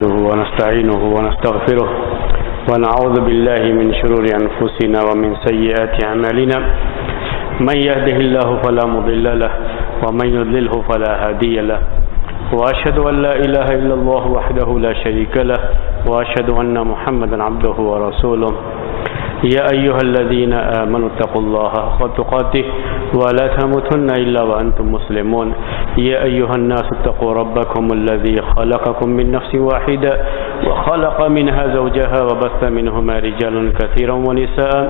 ونستعينه ونستغفره ونعوذ بالله من شرور أنفسنا ومن سيئات أعمالنا من يهده الله فلا مضل له ومن يضلله فلا هادي له وأشهد أن لا إله إلا الله وحده لا شريك له وأشهد أن محمدا عبده ورسوله يا أيها الذين آمنوا اتقوا الله حق تقاته ولا تموتن إلا وأنتم مسلمون يا أيها الناس اتقوا ربكم الذي خلقكم من نفس واحدة وخلق منها زوجها وبث منهما رجالا كثيرا ونساء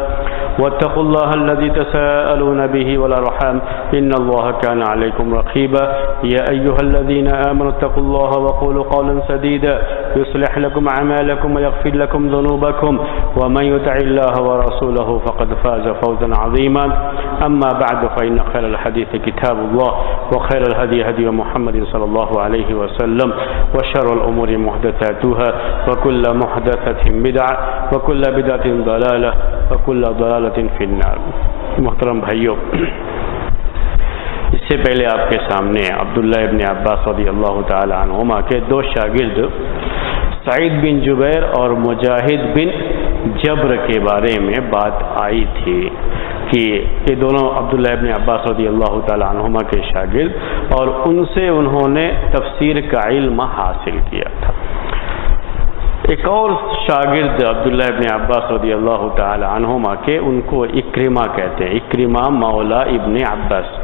واتقوا الله الذي تساءلون به والأرحام إن الله كان عليكم رقيبا يا أيها الذين آمنوا اتقوا الله وقولوا قولا سديدا يصلح لكم أعمالكم ويغفر لكم ذنوبكم ومن يطع الله ورسوله فقد فاز فوزا عظيما أما بعد فإن خير الحديث كتاب الله وخير الهدي هدي محمد صلى الله عليه وسلم وشر الأمور محدثاتها وكل محدثة بدعة وكل بدعة ضلالة وكل ضلالة في النار. محترم بھائیو، اس سے پہلے آپ کے سامنے عبداللہ ابن عباس رضی اللہ تعالی عنہما کے دو شاگرد سعید بن جبیر اور مجاہد بن جبر کے بارے میں بات آئی تھی کہ یہ دونوں عبداللہ ابن عباس رضی اللہ تعالی عنہما کے شاگرد اور ان سے انہوں نے تفسیر کا علم حاصل کیا تھا. ایک اور شاگرد عبداللہ ابن عباس رضی اللہ تعالی عنہما کے، ان کو اکرمہ کہتے ہیں، اکرمہ مولا ابن عباس.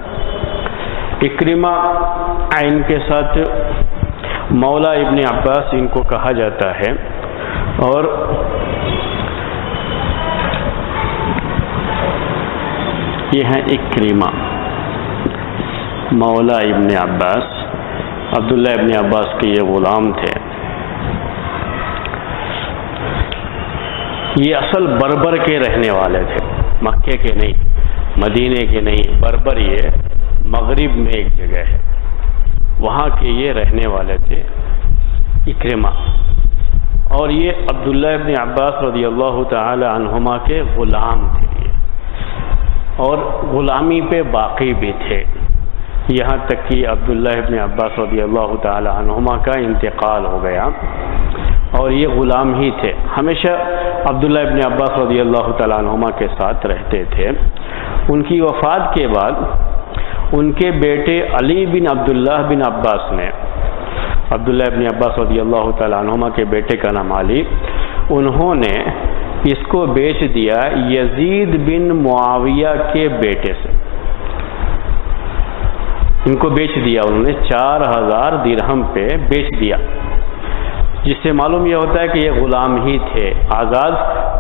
اکرمہ عین کے ساتھ مولا ابن عباس ان کو کہا جاتا ہے. اور یہ ہیں اکرمہ مولا ابن عباس. عبداللہ ابن عباس کے یہ غلام تھے. یہ اصل بربر کے رہنے والے تھے، مکے کے نہیں، مدینے کے نہیں، بربر یہ مغرب میں ایک جگہ ہے، وہاں کے یہ رہنے والے تھے اکرمہ. اور یہ عبداللہ ابن عباس رضی اللہ تعالی عنہما کے غلام تھے اور غلامی پہ باقی بھی تھے، یہاں تک کہ عبداللہ ابن عباس رضی اللہ تعالی عنہما کا انتقال ہو گیا اور یہ غلام ہی تھے. ہمیشہ عبداللہ ابن عباس رضی اللہ تعالی عنہما کے ساتھ رہتے تھے. ان کی وفات کے بعد ان کے بیٹے علی بن عبداللہ بن عباس نے، عبداللہ ابن عباس رضی اللہ تعالی عنہما کے بیٹے کا نام علی، انہوں نے اس کو بیچ دیا یزید بن معاویہ کے بیٹے سے. ان کو بیچ دیا انہوں نے 4000 درہم پہ بیچ دیا، جس سے معلوم یہ ہوتا ہے کہ یہ غلام ہی تھے، آزاد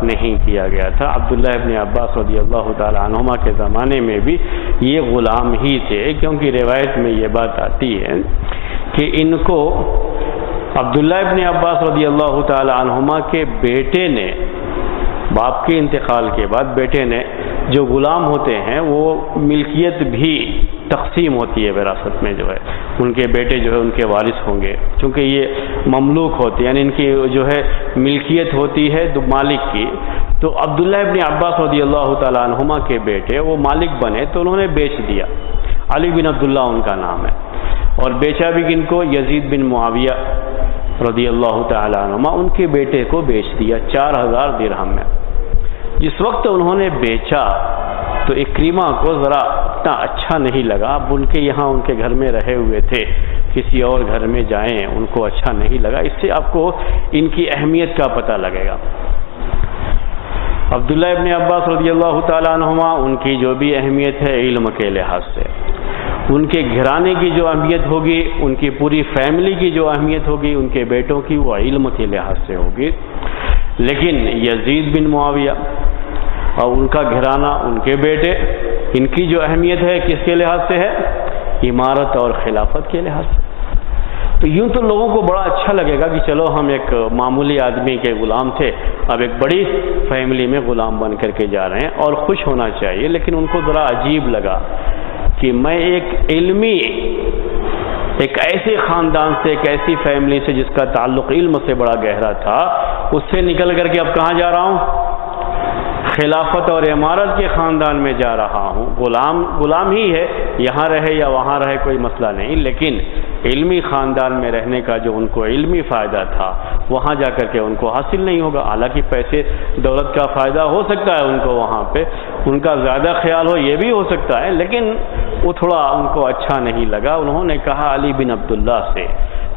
نہیں کیا گیا تھا. عبداللہ ابن عباس رضی اللہ تعالی عنہما کے زمانے میں بھی یہ غلام ہی تھے، کیونکہ روایت میں یہ بات آتی ہے کہ ان کو عبداللہ ابن عباس رضی اللہ تعالی عنہما کے بیٹے نے، باپ کے انتقال کے بعد بیٹے نے، جو غلام ہوتے ہیں وہ ملکیت بھی تقسیم ہوتی ہے وراثت میں، جو ہے ان کے بیٹے جو ہے ان کے وارث ہوں گے، چونکہ یہ مملوک ہوتے ہیں، یعنی ان کی جو ہے ملکیت ہوتی ہے مالک کی. تو عبداللہ ابن عباس رضی اللہ تعالی عنہما کے بیٹے وہ مالک بنے تو انہوں نے بیچ دیا. علی بن عبداللہ ان کا نام ہے، اور بیچا بھی کن کو؟ یزید بن معاویہ رضی اللہ تعالی عنہما، ان کے بیٹے کو بیچ دیا 4000 درہم میں. جس وقت انہوں نے بیچا تو اکرمہ کو ذرا اتنا اچھا نہیں لگا. اب ان کے یہاں ان کے گھر میں رہے ہوئے تھے، کسی اور گھر میں جائیں ان کو اچھا نہیں لگا. اس سے آپ کو ان کی اہمیت کا پتہ لگے گا. عبداللہ ابن عباس رضی اللہ تعالیٰ عنہما، ان کی جو بھی اہمیت ہے علم کے لحاظ سے، ان کے گھرانے کی جو اہمیت ہوگی، ان کی پوری فیملی کی جو اہمیت ہوگی، ان کے بیٹوں کی، وہ علم کے لحاظ سے ہوگی. لیکن یزید بن معاویہ اور ان کا گھرانہ، ان کے بیٹے، ان کی جو اہمیت ہے کس کے لحاظ سے ہے؟ امارت اور خلافت کے لحاظ سے. تو یوں تو لوگوں کو بڑا اچھا لگے گا کہ چلو ہم ایک معمولی آدمی کے غلام تھے، اب ایک بڑی فیملی میں غلام بن کر کے جا رہے ہیں، اور خوش ہونا چاہیے. لیکن ان کو ذرا عجیب لگا کہ میں ایک علمی، ایک ایسے خاندان سے، ایک ایسی فیملی سے جس کا تعلق علم سے بڑا گہرا تھا، اس سے نکل کر کے اب کہاں جا رہا ہوں؟ خلافت اور امارت کے خاندان میں جا رہا ہوں. غلام ہی ہے، یہاں رہے یا وہاں رہے کوئی مسئلہ نہیں، لیکن علمی خاندان میں رہنے کا جو ان کو علمی فائدہ تھا وہاں جا کر کے ان کو حاصل نہیں ہوگا. حالانکہ پیسے دولت کا فائدہ ہو سکتا ہے ان کو وہاں پہ، ان کا زیادہ خیال ہو یہ بھی ہو سکتا ہے، لیکن وہ تھوڑا ان کو اچھا نہیں لگا. انہوں نے کہا علی بن عبداللہ سے،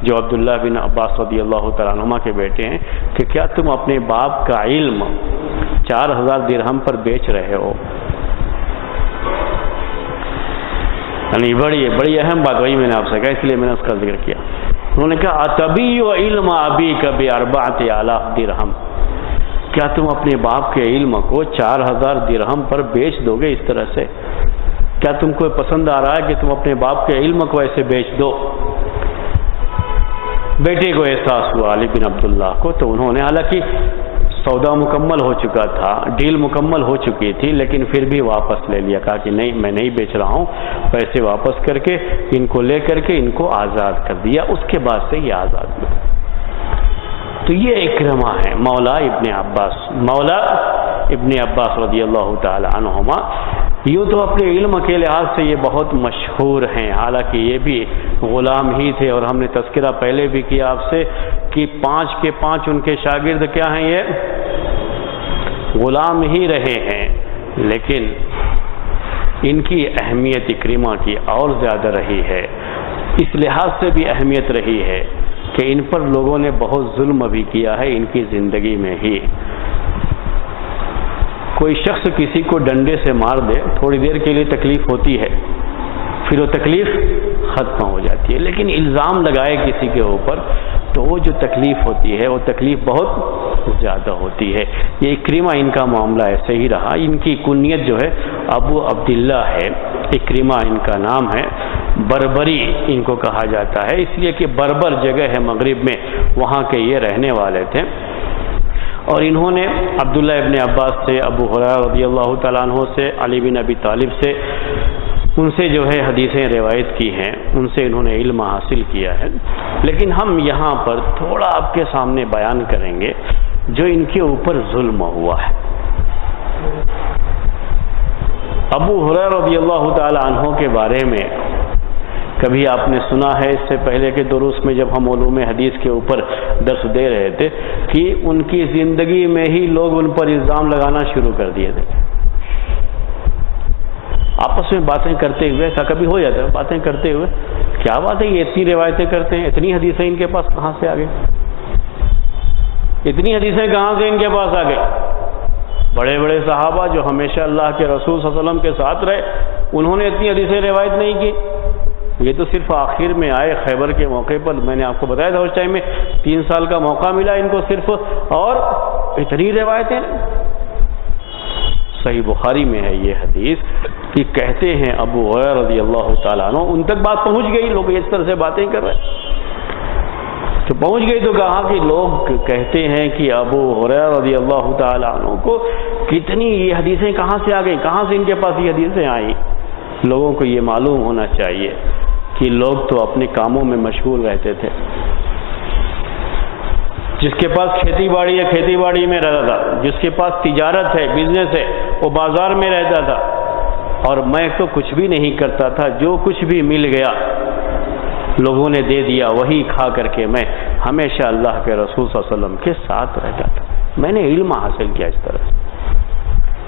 جو عبداللہ بن عباس رضی اللہ تعالیٰ عنہما کے بیٹے ہیں، کہ کیا تم اپنے باپ کا علم 4000 درہم پر بیچ رہے ہو؟ یعنی بڑی اہم بات وہی میں نے آپ سے کہا، اس لیے میں نے اس کا ذکر کیا. انہوں نے کہا اتبی و علم ابی کا ب4,000 درہم، کیا تم اپنے باپ کے علم کو 4000 درہم پر بیچ دو گے اس طرح سے؟ کیا تم کو پسند آ رہا ہے کہ تم اپنے باپ کے علم کو ایسے بیچ دو؟ بیٹے کو احساس ہوا علی بن عبداللہ کو، تو انہوں نے، حالانکہ سودا مکمل ہو چکا تھا، ڈیل مکمل ہو چکی تھی، لیکن پھر بھی واپس لے لیا. کہا کہ نہیں، میں نہیں بیچ رہا ہوں، پیسے واپس کر کے ان کو لے کر کے ان کو آزاد کر دیا. اس کے بعد سے یہ آزاد ہوئے. تو یہ اکرمہ ہے مولا ابن عباس رضی اللہ تعالی عنہما. یوں تو اپنے علم کے لحاظ سے یہ بہت مشہور ہیں، حالانکہ یہ بھی غلام ہی تھے، اور ہم نے تذکرہ پہلے بھی کیا آپ سے کہ 5 کے 5 ان کے شاگرد کیا ہیں، یہ غلام ہی رہے ہیں. لیکن ان کی اہمیت اکرمہ کی اور زیادہ رہی ہے. اس لحاظ سے بھی اہمیت رہی ہے کہ ان پر لوگوں نے بہت ظلم بھی کیا ہے ان کی زندگی میں ہی. کوئی شخص کسی کو ڈنڈے سے مار دے، تھوڑی دیر کے لیے تکلیف ہوتی ہے، پھر وہ تکلیف ختم ہو جاتی ہے. لیکن الزام لگائے کسی کے اوپر تو وہ جو تکلیف ہوتی ہے وہ تکلیف بہت زیادہ ہوتی ہے. یہ اکرمہ ان کا معاملہ ایسے ہی رہا. ان کی کنیت جو ہے ابو عبداللہ ہے، اکرمہ ان کا نام ہے. بربری ان کو کہا جاتا ہے، اس لیے کہ بربر جگہ ہے مغرب میں، وہاں کے یہ رہنے والے تھے. اور انہوں نے عبداللہ ابن عباس سے، ابو ہریرہ رضی اللہ تعالیٰ عنہ سے، علی بن ابی طالب سے، ان سے جو ہے حدیثیں روایت کی ہیں، ان سے انہوں نے علم حاصل کیا ہے. لیکن ہم یہاں پر تھوڑا آپ کے سامنے بیان کریں گے جو ان کے اوپر ظلم ہوا ہے. ابو ہریرہ رضی اللہ تعالیٰ عنہ کے بارے میں کبھی آپ نے سنا ہے اس سے پہلے کے دروس میں جب ہم علوم حدیث کے اوپر درس دے رہے تھے کہ ان کی زندگی میں ہی لوگ ان پر الزام لگانا شروع کر دیے تھے. آپس میں باتیں کرتے ہوئے، ایسا کبھی ہو جاتا ہے، باتیں کرتے ہوئے کیا بات ہے یہ اتنی روایتیں کرتے ہیں، اتنی حدیثیں ان کے پاس کہاں سے آ گئی، اتنی حدیثیں کہاں سے ان کے پاس آ گئی. بڑے بڑے صحابہ جو ہمیشہ اللہ کے رسول صلی اللہ علیہ وسلم کے ساتھ رہے، انہوں نے اتنی حدیثیں روایت نہیں کی. یہ تو صرف آخر میں آئے خیبر کے موقع پر، میں نے آپ کو بتایا تھا اس ٹائم میں 3 سال کا موقع ملا ان کو صرف، اور اتنی روایتیں. صحیح بخاری میں ہے یہ حدیث کہ کہتے ہیں ابو ہریرہ رضی اللہ تعالیٰ عنہ، ان تک بات پہنچ گئی، لوگ اس طرح سے باتیں کر رہے تو پہنچ گئی، تو کہا کہ لوگ کہتے ہیں کہ ابو ہریرہ رضی اللہ تعالیٰ عنہ کو کتنی یہ حدیثیں کہاں سے آ گئی، کہاں سے ان کے پاس یہ حدیثیں آئیں. لوگوں کو یہ معلوم ہونا چاہیے کہ لوگ تو اپنے کاموں میں مشغول رہتے تھے. جس کے پاس کھیتی باڑی ہے کھیتی باڑی میں رہتا تھا، جس کے پاس تجارت ہے بزنس ہے وہ بازار میں رہتا تھا. اور میں تو کچھ بھی نہیں کرتا تھا، جو کچھ بھی مل گیا لوگوں نے دے دیا، وہی کھا کر کے میں ہمیشہ اللہ کے رسول صلی اللہ علیہ وسلم کے ساتھ رہتا تھا. میں نے علم حاصل کیا اس طرح سے،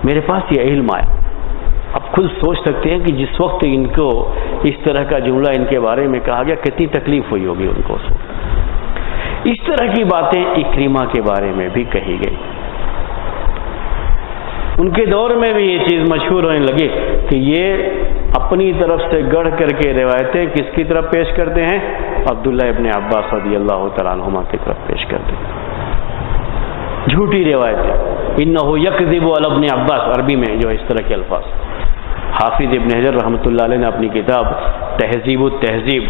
میرے پاس یہ علم آیا. اب خود سوچ سکتے ہیں کہ جس وقت ان کو اس طرح کا جملہ ان کے بارے میں کہا گیا کتنی تکلیف ہوئی ہوگی ان کو. اس طرح کی باتیں اکرمہ کے بارے میں بھی کہی گئی. ان کے دور میں بھی یہ چیز مشہور ہونے لگی کہ یہ اپنی طرف سے گڑھ کر کے روایتیں کس کی طرف پیش کرتے ہیں، عبداللہ ابن عباس رضی اللہ تعالیٰ عنہما کی طرف پیش کرتے ہیں. جھوٹی روایتیں، انہ یکذب علی ابن عباس، عربی میں جو اس طرح کے الفاظ. حافظ ابن حجر رحمۃ اللہ علیہ نے اپنی کتاب تہذیب التہذیب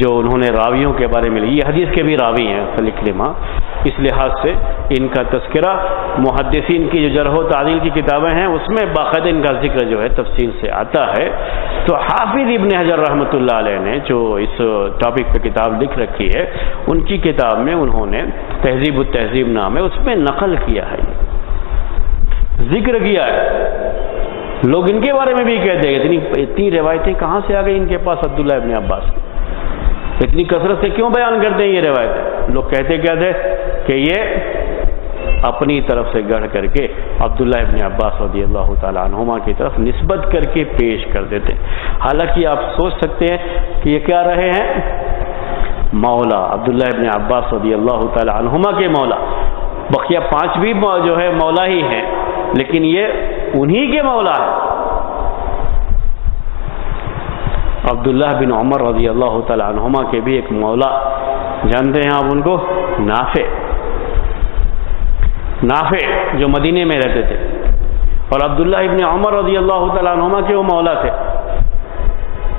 جو انہوں نے راویوں کے بارے میں لکھی، یہ حدیث کے بھی راوی ہیں اکرمہ، اس لحاظ سے ان کا تذکرہ محدثین کی جو جرح و تعدیل کی کتابیں ہیں اس میں باقاعدہ ان کا ذکر جو ہے تفصیل سے آتا ہے. تو حافظ ابن حجر رحمۃ اللہ علیہ نے جو اس ٹاپک پہ کتاب لکھ رکھی ہے، ان کی کتاب میں انہوں نے تہذیب التہذیب نام ہے، اس میں نقل کیا ہے، ذکر کیا ہے. لوگ ان کے بارے میں بھی کہتے ہیں اتنی روایتیں کہاں سے آ گئی ان کے پاس عبداللہ ابن عباس کی، اتنی کثرت سے کیوں بیان کرتے ہیں یہ روایتیں. لوگ کہتے کیا تھے کہ یہ اپنی طرف سے گڑھ کر کے عبداللہ ابن عباس رضی اللہ تعالیٰ عنہما کی طرف نسبت کر کے پیش کر دیتے. حالانکہ آپ سوچ سکتے ہیں کہ یہ کیا رہے ہیں؟ مولا، عبداللہ ابن عباس رضی اللہ تعالیٰ عنہما کے مولا. بقیہ 5 بھی جو ہے مولا ہی ہیں، لیکن یہ انہی کے مولا ہے. عبداللہ بن عمر رضی اللہ تعالیٰ عنہما کے بھی ایک مولا جانتے ہیں آپ ان کو؟ نافع جو مدینے میں رہتے تھے، اور عبداللہ ابن عمر رضی اللہ تعالیٰ عنہما کے وہ مولا تھے.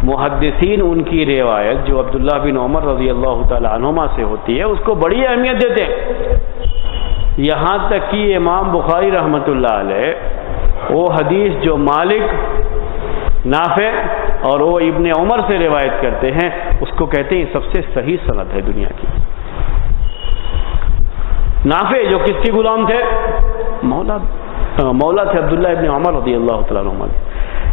محدثین ان کی روایت جو عبداللہ بن عمر رضی اللہ تعالیٰ عنہما سے ہوتی ہے اس کو بڑی اہمیت دیتے ہیں. یہاں تک کہ امام بخاری رحمۃ اللہ علیہ وہ حدیث جو مالک، نافع اور وہ ابن عمر سے روایت کرتے ہیں اس کو کہتے ہیں سب سے صحیح سند ہے دنیا کی. نافع جو کس کے غلام تھے؟ مولا تھے عبداللہ ابن عمر رضی اللہ تعالیٰ عنہ.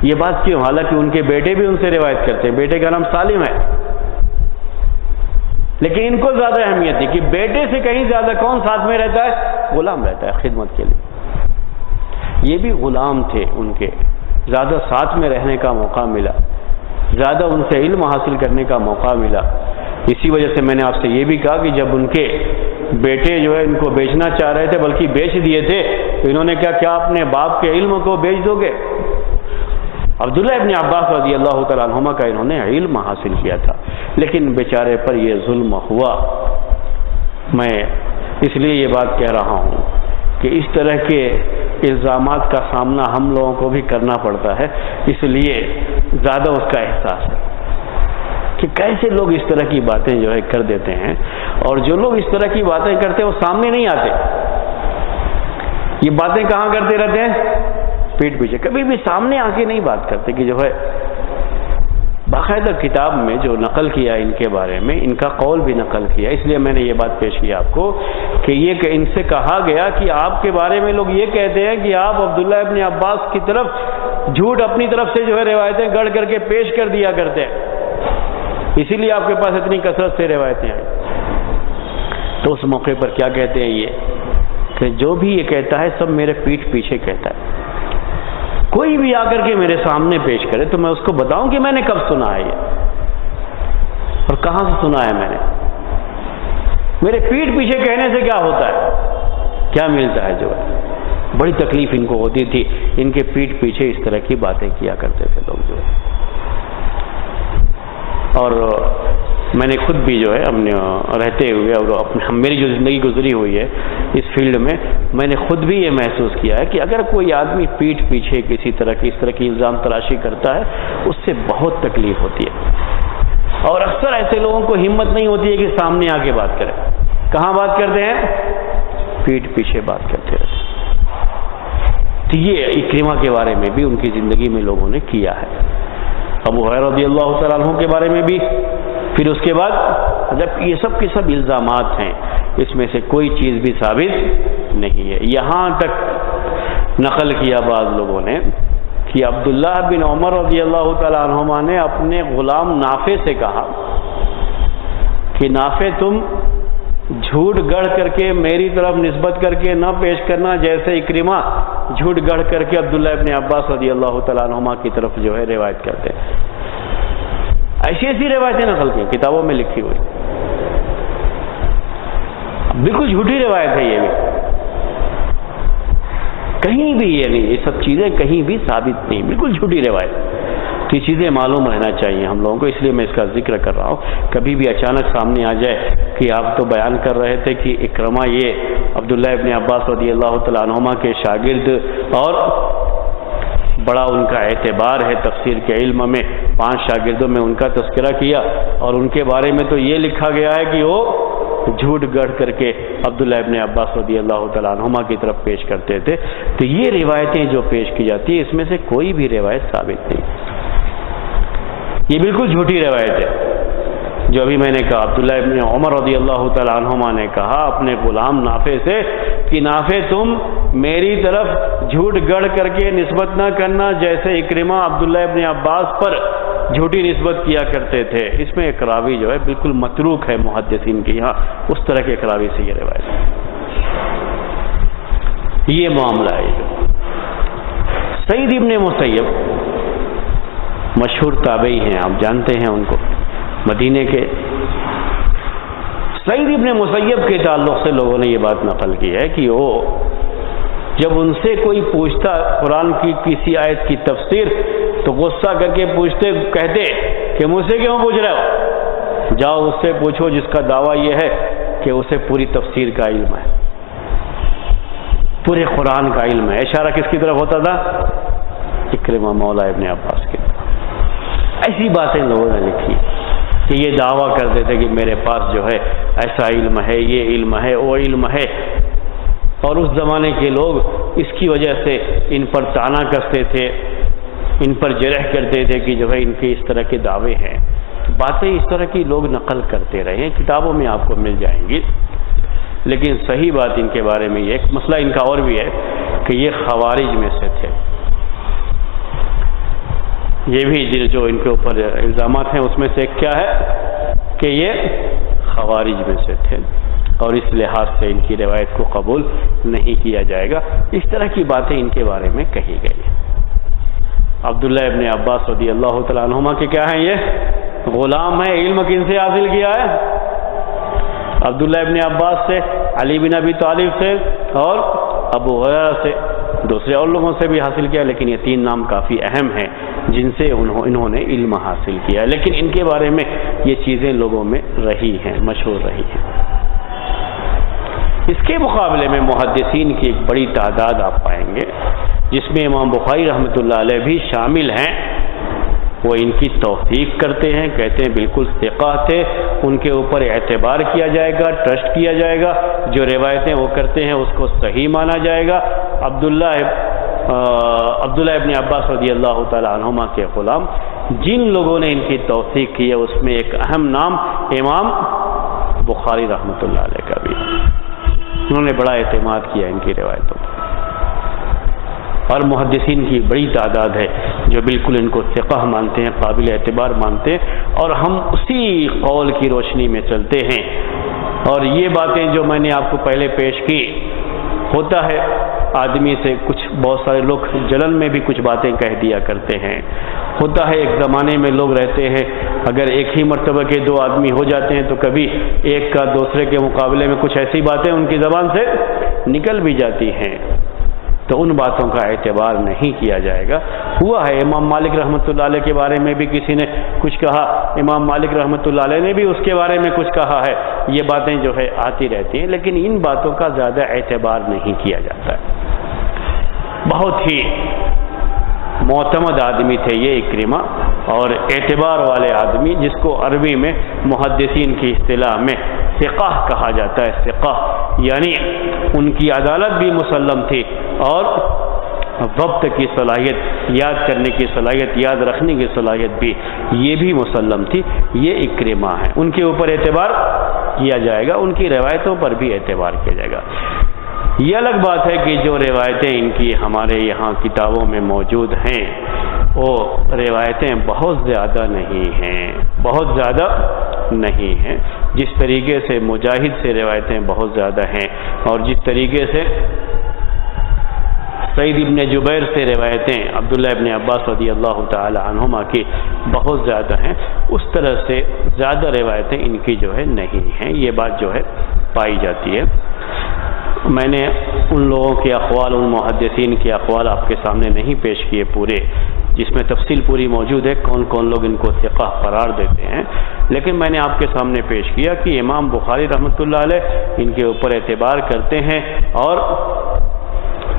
یہ بات کیوں؟ حالانکہ ان کے بیٹے بھی ان سے روایت کرتے ہیں، بیٹے کا نام سالم ہے، لیکن ان کو زیادہ اہمیت تھی کہ بیٹے سے کہیں زیادہ کون ساتھ میں رہتا ہے؟ غلام رہتا ہے خدمت کے لیے. یہ بھی غلام تھے، ان کے زیادہ ساتھ میں رہنے کا موقع ملا، زیادہ ان سے علم حاصل کرنے کا موقع ملا. اسی وجہ سے میں نے آپ سے یہ بھی کہا کہ جب ان کے بیٹے جو ہے ان کو بیچنا چاہ رہے تھے، بلکہ بیچ دیے تھے، تو انہوں نے کہا کیا اپنے باپ کے علم کو بیچ دو گے؟ عبداللہ ابن عباس رضی اللہ تعالیٰ عنہما کا انہوں نے علم حاصل کیا تھا، لیکن بیچارے پر یہ ظلم ہوا. میں اس لیے یہ بات کہہ رہا ہوں کہ اس طرح کے الزامات کا سامنا ہم لوگوں کو بھی کرنا پڑتا ہے، اس لیے زیادہ اس کا احساس ہے کہ کیسے لوگ اس طرح کی باتیں جو ہے کر دیتے ہیں، اور جو لوگ اس طرح کی باتیں کرتے ہیں وہ سامنے نہیں آتے. یہ باتیں کہاں کرتے رہتے ہیں؟ پیٹ پیچھے. کبھی بھی سامنے آ کے نہیں بات کرتے کہ جو ہے باقاعدہ کتاب میں جو نقل کیا ان کے بارے میں، ان کا قول بھی نقل کیا. اس لیے میں نے یہ بات پیش کی آپ کو کہ یہ کہ ان سے کہا گیا کہ آپ کے بارے میں لوگ یہ کہتے ہیں کہ آپ عبداللہ ابن عباس کی طرف جھوٹ اپنی طرف سے جو ہے روایتیں گڑھ کر کے پیش کر دیا کرتے ہیں، اسی لیے آپ کے پاس اتنی کثرت سے روایتیں آئیں. تو اس موقع پر کیا کہتے ہیں یہ کہ جو بھی یہ کہتا ہے سب میرے پیٹھ پیچھے کہتا ہے. کوئی بھی آ کر کے میرے سامنے پیش کرے تو میں اس کو بتاؤں کہ میں نے کب سنا ہے یہ اور کہاں سے سنا ہے میں نے. میرے پیٹھ پیچھے کہنے سے کیا ہوتا ہے، کیا ملتا ہے؟ جو ہے بڑی تکلیف ان کو ہوتی تھی. ان کے پیٹھ پیچھے اس طرح کی باتیں کیا کرتے تھے لوگ جو ہے. اور میں نے خود بھی جو ہے اپنے رہتے ہوئے اور میری جو زندگی گزری ہوئی ہے اس فیلڈ میں نے خود بھی یہ محسوس کیا ہے کہ اگر کوئی آدمی پیٹھ پیچھے کسی طرح کی اس طرح کی الزام تراشی کرتا ہے اس سے بہت تکلیف ہوتی ہے. اور اکثر ایسے لوگوں کو ہمت نہیں ہوتی ہے کہ سامنے آ کے بات کریں. کہاں بات کرتے ہیں؟ پیٹھ پیچھے بات کرتے رہتے. تو یہ اکرمہ کے بارے میں بھی ان کی زندگی میں لوگوں نے کیا ہے. ابو ہریرہ رضی اللہ تعالیٰ عنہ کے بارے میں بھی. پھر اس کے بعد جب یہ سب کے سب الزامات ہیں، اس میں سے کوئی چیز بھی ثابت نہیں ہے. یہاں تک نقل کیا بعض لوگوں نے کہ عبداللہ بن عمر رضی اللہ تعالیٰ عنہما نے اپنے غلام نافع سے کہا کہ نافع تم جھوٹ گڑھ کر کے میری طرف نسبت کر کے نہ پیش کرنا جیسے اکرمہ جھوٹ گڑھ کر کے عبداللہ ابن عباس رضی اللہ تعالیٰ عنہما کی طرف جو ہے روایت کرتے ہیں. ایسی ایسی روایتیں نقل کی کتابوں میں لکھی ہوئی، بالکل جھوٹی روایت ہے. یہ بھی کہیں بھی یہ نہیں، یہ سب چیزیں کہیں بھی ثابت نہیں، بالکل جھوٹی روایت. تو یہ چیزیں معلوم رہنا چاہیے ہم لوگوں کو، اس لیے میں اس کا ذکر کر رہا ہوں. کبھی بھی اچانک سامنے آ جائے کہ آپ تو بیان کر رہے تھے کہ اکرمہ یہ عبداللہ ابن عباس رضی اللہ تعالیٰ عنہما کے شاگرد اور بڑا ان کا اعتبار ہے تفسیر کے علم میں، 5 شاگردوں میں ان کا تذکرہ کیا اور ان کے بارے میں تو یہ لکھا گیا ہے کہ وہ جھوٹ گڑھ کر کے عبداللہ ابن عباس رضی اللہ تعالیٰ عنہما کی طرف پیش کرتے تھے. تو یہ روایتیں جو پیش کی جاتی ہیں اس میں سے کوئی بھی روایت ثابت نہیں، یہ بالکل جھوٹی روایت ہے. جو ابھی میں نے کہا عبداللہ ابن عمر رضی اللہ تعالیٰ عنہما نے کہا اپنے غلام نافع سے کہ نافع تم میری طرف جھوٹ گڑھ کر کے نسبت نہ کرنا جیسے اکرمہ عبداللہ ابن عباس پر جھوٹی نسبت کیا کرتے تھے. اس میں ایک راوی جو ہے بالکل متروک ہے محدثین کے یہاں، اس طرح کے ایک راوی سے یہ روایت ہے. یہ معاملہ ہے۔ سعید ابن مسیب مشہور تابعی ہیں، آپ جانتے ہیں ان کو، مدینے کے۔ سعید ابن مسیب کے تعلق سے لوگوں نے یہ بات نقل کی ہے کہ وہ جب ان سے کوئی پوچھتا قرآن کی کسی آیت کی تفسیر تو غصہ کر کے پوچھتے، کہتے کہ مجھ سے کیوں پوچھ رہے ہو، جاؤ اس سے پوچھو جس کا دعویٰ یہ ہے کہ اسے پوری تفسیر کا علم ہے، پورے قرآن کا علم ہے۔ اشارہ کس کی طرف ہوتا تھا؟ اکرمہ مولا ابن عباس کی طرف۔ ایسی باتیں لوگوں نے لکھی کہ یہ دعویٰ کرتے تھے کہ میرے پاس جو ہے ایسا علم ہے، یہ علم ہے، وہ علم ہے، اور اس زمانے کے لوگ اس کی وجہ سے ان پر طعنہ کستے تھے، ان پر جرح کرتے تھے کہ جو ہے ان کے اس طرح کے دعوے ہیں۔ باتیں اس طرح کی لوگ نقل کرتے رہے ہیں، کتابوں میں آپ کو مل جائیں گی، لیکن صحیح بات ان کے بارے میں یہ ایک مسئلہ ان کا اور بھی ہے کہ یہ خوارج میں سے تھے۔ یہ بھی جو ان کے اوپر الزامات ہیں اس میں سے ایک کیا ہے کہ یہ خوارج میں سے تھے، اور اس لحاظ سے ان کی روایت کو قبول نہیں کیا جائے گا۔ اس طرح کی باتیں ان کے بارے میں کہی گئی ہیں۔ عبداللہ ابن عباس رضی اللہ تعالیٰ عنہما کے کیا ہیں؟ یہ غلام ہے۔ علم کن سے حاصل کیا ہے؟ عبداللہ ابن عباس سے، علی بن ابی طالب سے، اور ابو ہریرہ سے، دوسرے اور لوگوں سے بھی حاصل کیا، لیکن یہ تین نام کافی اہم ہیں جن سے انہوں نے علم حاصل کیا، لیکن ان کے بارے میں یہ چیزیں لوگوں میں رہی ہیں، مشہور رہی ہیں۔ اس کے مقابلے میں محدثین کی ایک بڑی تعداد آپ پائیں گے، جس میں امام بخاری رحمۃ اللہ علیہ بھی شامل ہیں۔ وہ ان کی توثیق کرتے ہیں، کہتے ہیں بالکل ثقہ تھے، ان کے اوپر اعتبار کیا جائے گا، ٹرسٹ کیا جائے گا، جو روایتیں وہ کرتے ہیں اس کو صحیح مانا جائے گا۔ عبداللہ ابن عباس رضی اللہ تعالیٰ عنہما کے غلام جن لوگوں نے ان کی توثیق کی ہے اس میں ایک اہم نام امام بخاری رحمۃ اللہ علیہ کا بھی، انہوں نے بڑا اعتماد کیا ان کی روایتوں پر، اور محدثین کی بڑی تعداد ہے جو بالکل ان کو ثقہ مانتے ہیں، قابل اعتبار مانتے ہیں، اور ہم اسی قول کی روشنی میں چلتے ہیں۔ اور یہ باتیں جو میں نے آپ کو پہلے پیش کی، ہوتا ہے آدمی سے کچھ، بہت سارے لوگ جلن میں بھی کچھ باتیں کہہ دیا کرتے ہیں، ہوتا ہے ایک زمانے میں لوگ رہتے ہیں اگر ایک ہی مرتبہ کے دو آدمی ہو جاتے ہیں تو کبھی ایک کا دوسرے کے مقابلے میں کچھ ایسی باتیں ان کی زبان سے نکل بھی جاتی ہیں، تو ان باتوں کا اعتبار نہیں کیا جائے گا۔ ہوا ہے امام مالک رحمۃ اللہ علیہ کے بارے میں بھی کسی نے کچھ کہا، امام مالک رحمۃ اللہ علیہ نے بھی اس کے بارے میں کچھ کہا ہے، یہ باتیں جو ہے آتی رہتی ہیں، لیکن ان باتوں کا زیادہ اعتبار نہیں کیا جاتا ہے۔ بہت ہی معتمد آدمی تھے یہ اکرمہ، اور اعتبار والے آدمی، جس کو عربی میں محدثین کی اصطلاح میں ثقہ کہا جاتا ہے۔ ثقہ یعنی ان کی عدالت بھی مسلم تھی، اور ضبط کی صلاحیت، یاد کرنے کی صلاحیت، یاد رکھنے کی صلاحیت بھی یہ بھی مسلم تھی۔ یہ اکرمہ ہیں، ان کے اوپر اعتبار کیا جائے گا، ان کی روایتوں پر بھی اعتبار کیا جائے گا۔ یہ الگ بات ہے کہ جو روایتیں ان کی ہمارے یہاں کتابوں میں موجود ہیں وہ روایتیں بہت زیادہ نہیں ہیں، بہت زیادہ نہیں ہیں، جس طریقے سے مجاہد سے روایتیں بہت زیادہ ہیں، اور جس طریقے سے سعید ابن جبیر سے روایتیں عبداللہ ابن عباس رضی اللہ تعالی عنہما کی بہت زیادہ ہیں، اس طرح سے زیادہ روایتیں ان کی جو ہے نہیں ہیں، یہ بات جو ہے پائی جاتی ہے۔ میں نے ان لوگوں کے اقوال، ان محدثین کے اقوال آپ کے سامنے نہیں پیش کیے پورے، جس میں تفصیل پوری موجود ہے، کون کون لوگ ان کو ثقہ قرار دیتے ہیں، لیکن میں نے آپ کے سامنے پیش کیا کہ امام بخاری رحمۃ اللہ علیہ ان کے اوپر اعتبار کرتے ہیں، اور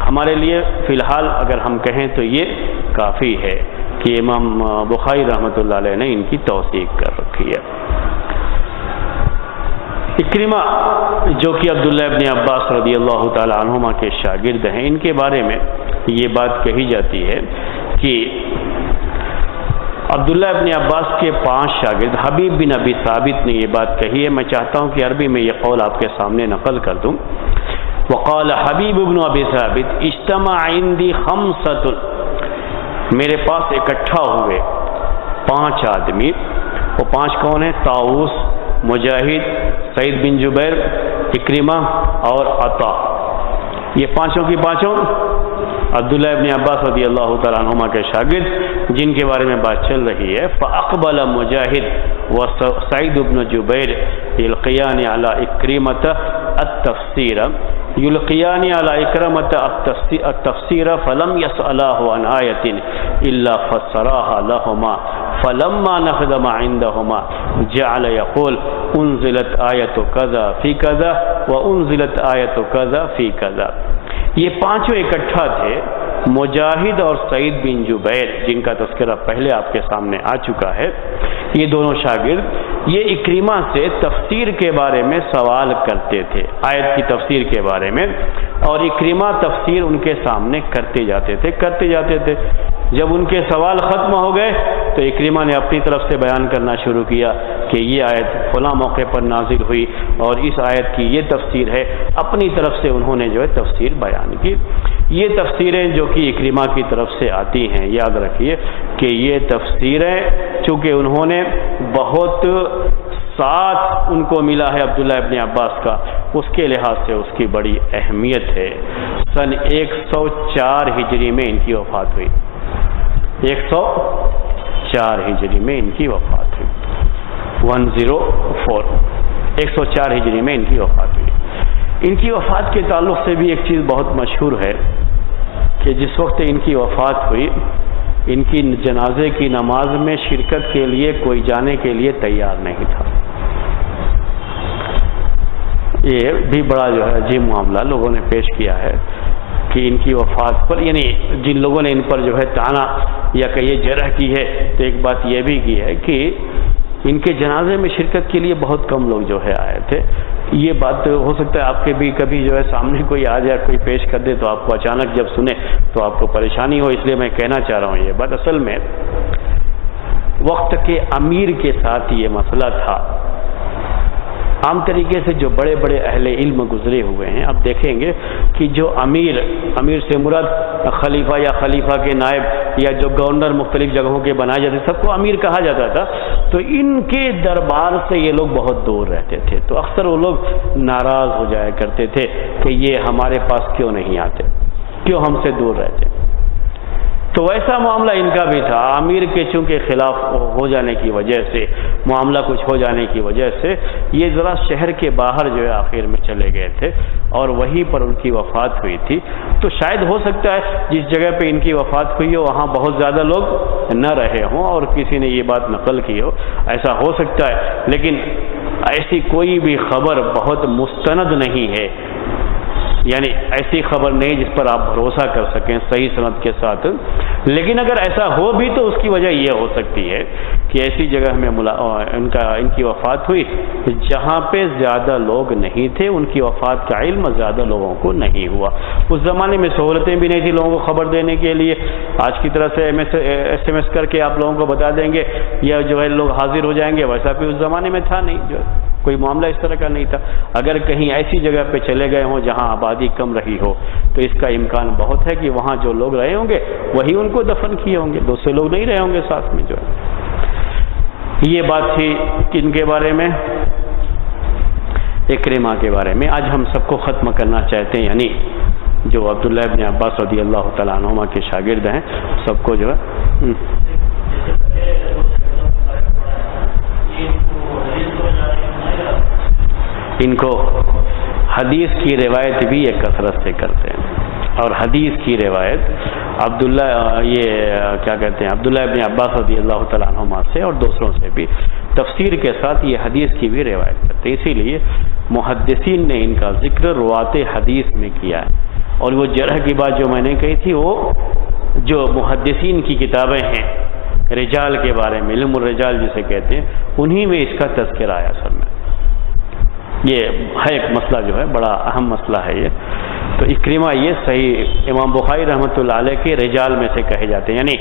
ہمارے لیے فی الحال اگر ہم کہیں تو یہ کافی ہے کہ امام بخاری رحمۃ اللہ علیہ نے ان کی توثیق کر رکھی ہے۔ اکرمہ جو کہ عبداللہ ابن عباس رضی اللہ تعالی عنہما کے شاگرد ہیں، ان کے بارے میں یہ بات کہی جاتی ہے کہ عبداللہ ابن عباس کے 5 شاگرد، حبیب بن ابی ثابت نے یہ بات کہی ہے۔ میں چاہتا ہوں کہ عربی میں یہ قول آپ کے سامنے نقل کر دوں۔ وقال حبیب بن ابی ثابت اجتمع عندي 5، میرے پاس اکٹھا ہوئے 5 آدمی، وہ 5 کون ہیں؟ طاؤوس، مجاہد، سعید بن جبیر، اکرمہ اور عطا۔ یہ پانچوں کی پانچوں عبداللہ ابن عباس رضی اللہ تعالیٰ عنہما کے شاگرد جن کے بارے میں بات چل رہی ہے. فاقبل مجاہد و سعید بن جبیر یلقیان علی اکرمۃ التفسیر یلقیان علی اکرمۃ التفسیر فلم یسألاه عن آیۃ الا فسرها لهما فلما نفذ ما عندهما جعل يقول انزلت آیۃ کذا فی کذا وانزلت آیۃ کذا فی کذا. یہ پانچوں اکٹھا تھے. مجاہد اور سعید بن جبیر جن کا تذکرہ پہلے آپ کے سامنے آ چکا ہے، یہ دونوں شاگرد یہ اکرمہ سے تفسیر کے بارے میں سوال کرتے تھے، آیت کی تفسیر کے بارے میں، اور اکرمہ تفسیر ان کے سامنے کرتے جاتے تھے. جب ان کے سوال ختم ہو گئے تو اکرمہ نے اپنی طرف سے بیان کرنا شروع کیا کہ یہ آیت فلاں موقع پر نازل ہوئی اور اس آیت کی یہ تفسیر ہے. اپنی طرف سے انہوں نے جو ہے تفسیر بیان کی. یہ تفسیریں جو کہ اکرمہ کی طرف سے آتی ہیں، یاد رکھیے کہ یہ تفسیریں چونکہ انہوں نے بہت ساتھ ان کو ملا ہے عبداللہ ابن عباس کا، اس کے لحاظ سے اس کی بڑی اہمیت ہے. سن 104 ہجری میں ان کی وفات ہوئی. 104 ہجری میں ان کی وفات ہوئی. 104 ہجری میں ان کی وفات ہوئی. ان کی وفات کے تعلق سے بھی ایک چیز بہت مشہور ہے کہ جس وقت ان کی وفات ہوئی، ان کی جنازے کی نماز میں شرکت کے لیے کوئی جانے کے لیے تیار نہیں تھا. یہ بھی بڑا جو ہے عجیب معاملہ لوگوں نے پیش کیا ہے کہ ان کی وفات پر، یعنی جن لوگوں نے ان پر جو ہے طعنہ یا کہیے جرح کی ہے، تو ایک بات یہ بھی کی ہے کہ ان کے جنازے میں شرکت کے لیے بہت کم لوگ جو ہے آئے تھے. یہ بات ہو سکتا ہے آپ کے بھی کبھی جو ہے سامنے کوئی آ جائے، کوئی پیش کر دے تو آپ کو اچانک جب سنے تو آپ کو پریشانی ہو، اس لیے میں کہنا چاہ رہا ہوں یہ بات. اصل میں وقت کے امیر کے ساتھ یہ مسئلہ تھا. عام طریقے سے جو بڑے بڑے اہل علم گزرے ہوئے ہیں، اب دیکھیں گے کہ جو امیر سے مراد خلیفہ یا خلیفہ کے نائب یا جو گورنر مختلف جگہوں کے بنائے جاتے سب کو امیر کہا جاتا تھا. تو ان کے دربار سے یہ لوگ بہت دور رہتے تھے، تو اکثر وہ لوگ ناراض ہو جایا کرتے تھے کہ یہ ہمارے پاس کیوں نہیں آتے، کیوں ہم سے دور رہتے. تو ویسا معاملہ ان کا بھی تھا. امیر کے چونکہ خلاف ہو جانے کی وجہ سے، معاملہ کچھ ہو جانے کی وجہ سے یہ ذرا شہر کے باہر جو ہے آخر میں چلے گئے تھے اور وہیں پر ان کی وفات ہوئی تھی. تو شاید ہو سکتا ہے جس جگہ پہ ان کی وفات ہوئی ہو وہاں بہت زیادہ لوگ نہ رہے ہوں اور کسی نے یہ بات نقل کی ہو، ایسا ہو سکتا ہے. لیکن ایسی کوئی بھی خبر بہت مستند نہیں ہے، یعنی ایسی خبر نہیں جس پر آپ بھروسہ کر سکیں صحیح سند کے ساتھ. لیکن اگر ایسا ہو بھی تو اس کی وجہ یہ ہو سکتی ہے کہ ایسی جگہ میں ان کی وفات ہوئی جہاں پہ زیادہ لوگ نہیں تھے، ان کی وفات کا علم زیادہ لوگوں کو نہیں ہوا. اس زمانے میں سہولتیں بھی نہیں تھی لوگوں کو خبر دینے کے لیے. آج کی طرح سے SMS کر کے آپ لوگوں کو بتا دیں گے یا جو ہے لوگ حاضر ہو جائیں گے، ویسا بھی اس زمانے میں تھا نہیں، جو کوئی معاملہ اس طرح کا نہیں تھا. اگر کہیں ایسی جگہ پہ چلے گئے ہوں جہاں آبادی کم رہی ہو تو اس کا امکان بہت ہے کہ وہاں جو لوگ رہے ہوں گے وہی ان کو دفن کیے ہوں گے، دوسرے لوگ نہیں رہے ہوں گے ساتھ میں. جو ہے یہ بات تھی کن کے بارے میں؟ اکرمہ کے بارے میں. آج ہم سب کو ختم کرنا چاہتے ہیں، یعنی جو عبداللہ ابن عباس رضی اللہ تعالیٰ عنہما کے شاگرد ہیں سب کو جو ہے ان کو حدیث کی روایت بھی یہ کثرت سے کرتے ہیں. اور حدیث کی روایت عبداللہ عبداللہ ابن عباس رضی اللہ تعالیٰ عنہما سے اور دوسروں سے بھی تفسیر کے ساتھ یہ حدیث کی بھی روایت کرتے ہیں. اسی لیے محدثین نے ان کا ذکر روات حدیث میں کیا ہے. اور وہ جرح کی بات جو میں نے کہی تھی، وہ جو محدثین کی کتابیں ہیں رجال کے بارے میں، علم الرجال جسے کہتے ہیں، انہی میں اس کا تذکرہ آیا. اصل میں یہ ہے ایک مسئلہ جو ہے بڑا اہم مسئلہ ہے یہ. تو اکرمہ یہ صحیح امام بخاری رحمۃ اللہ علیہ کے رجال میں سے کہے جاتے ہیں، یعنی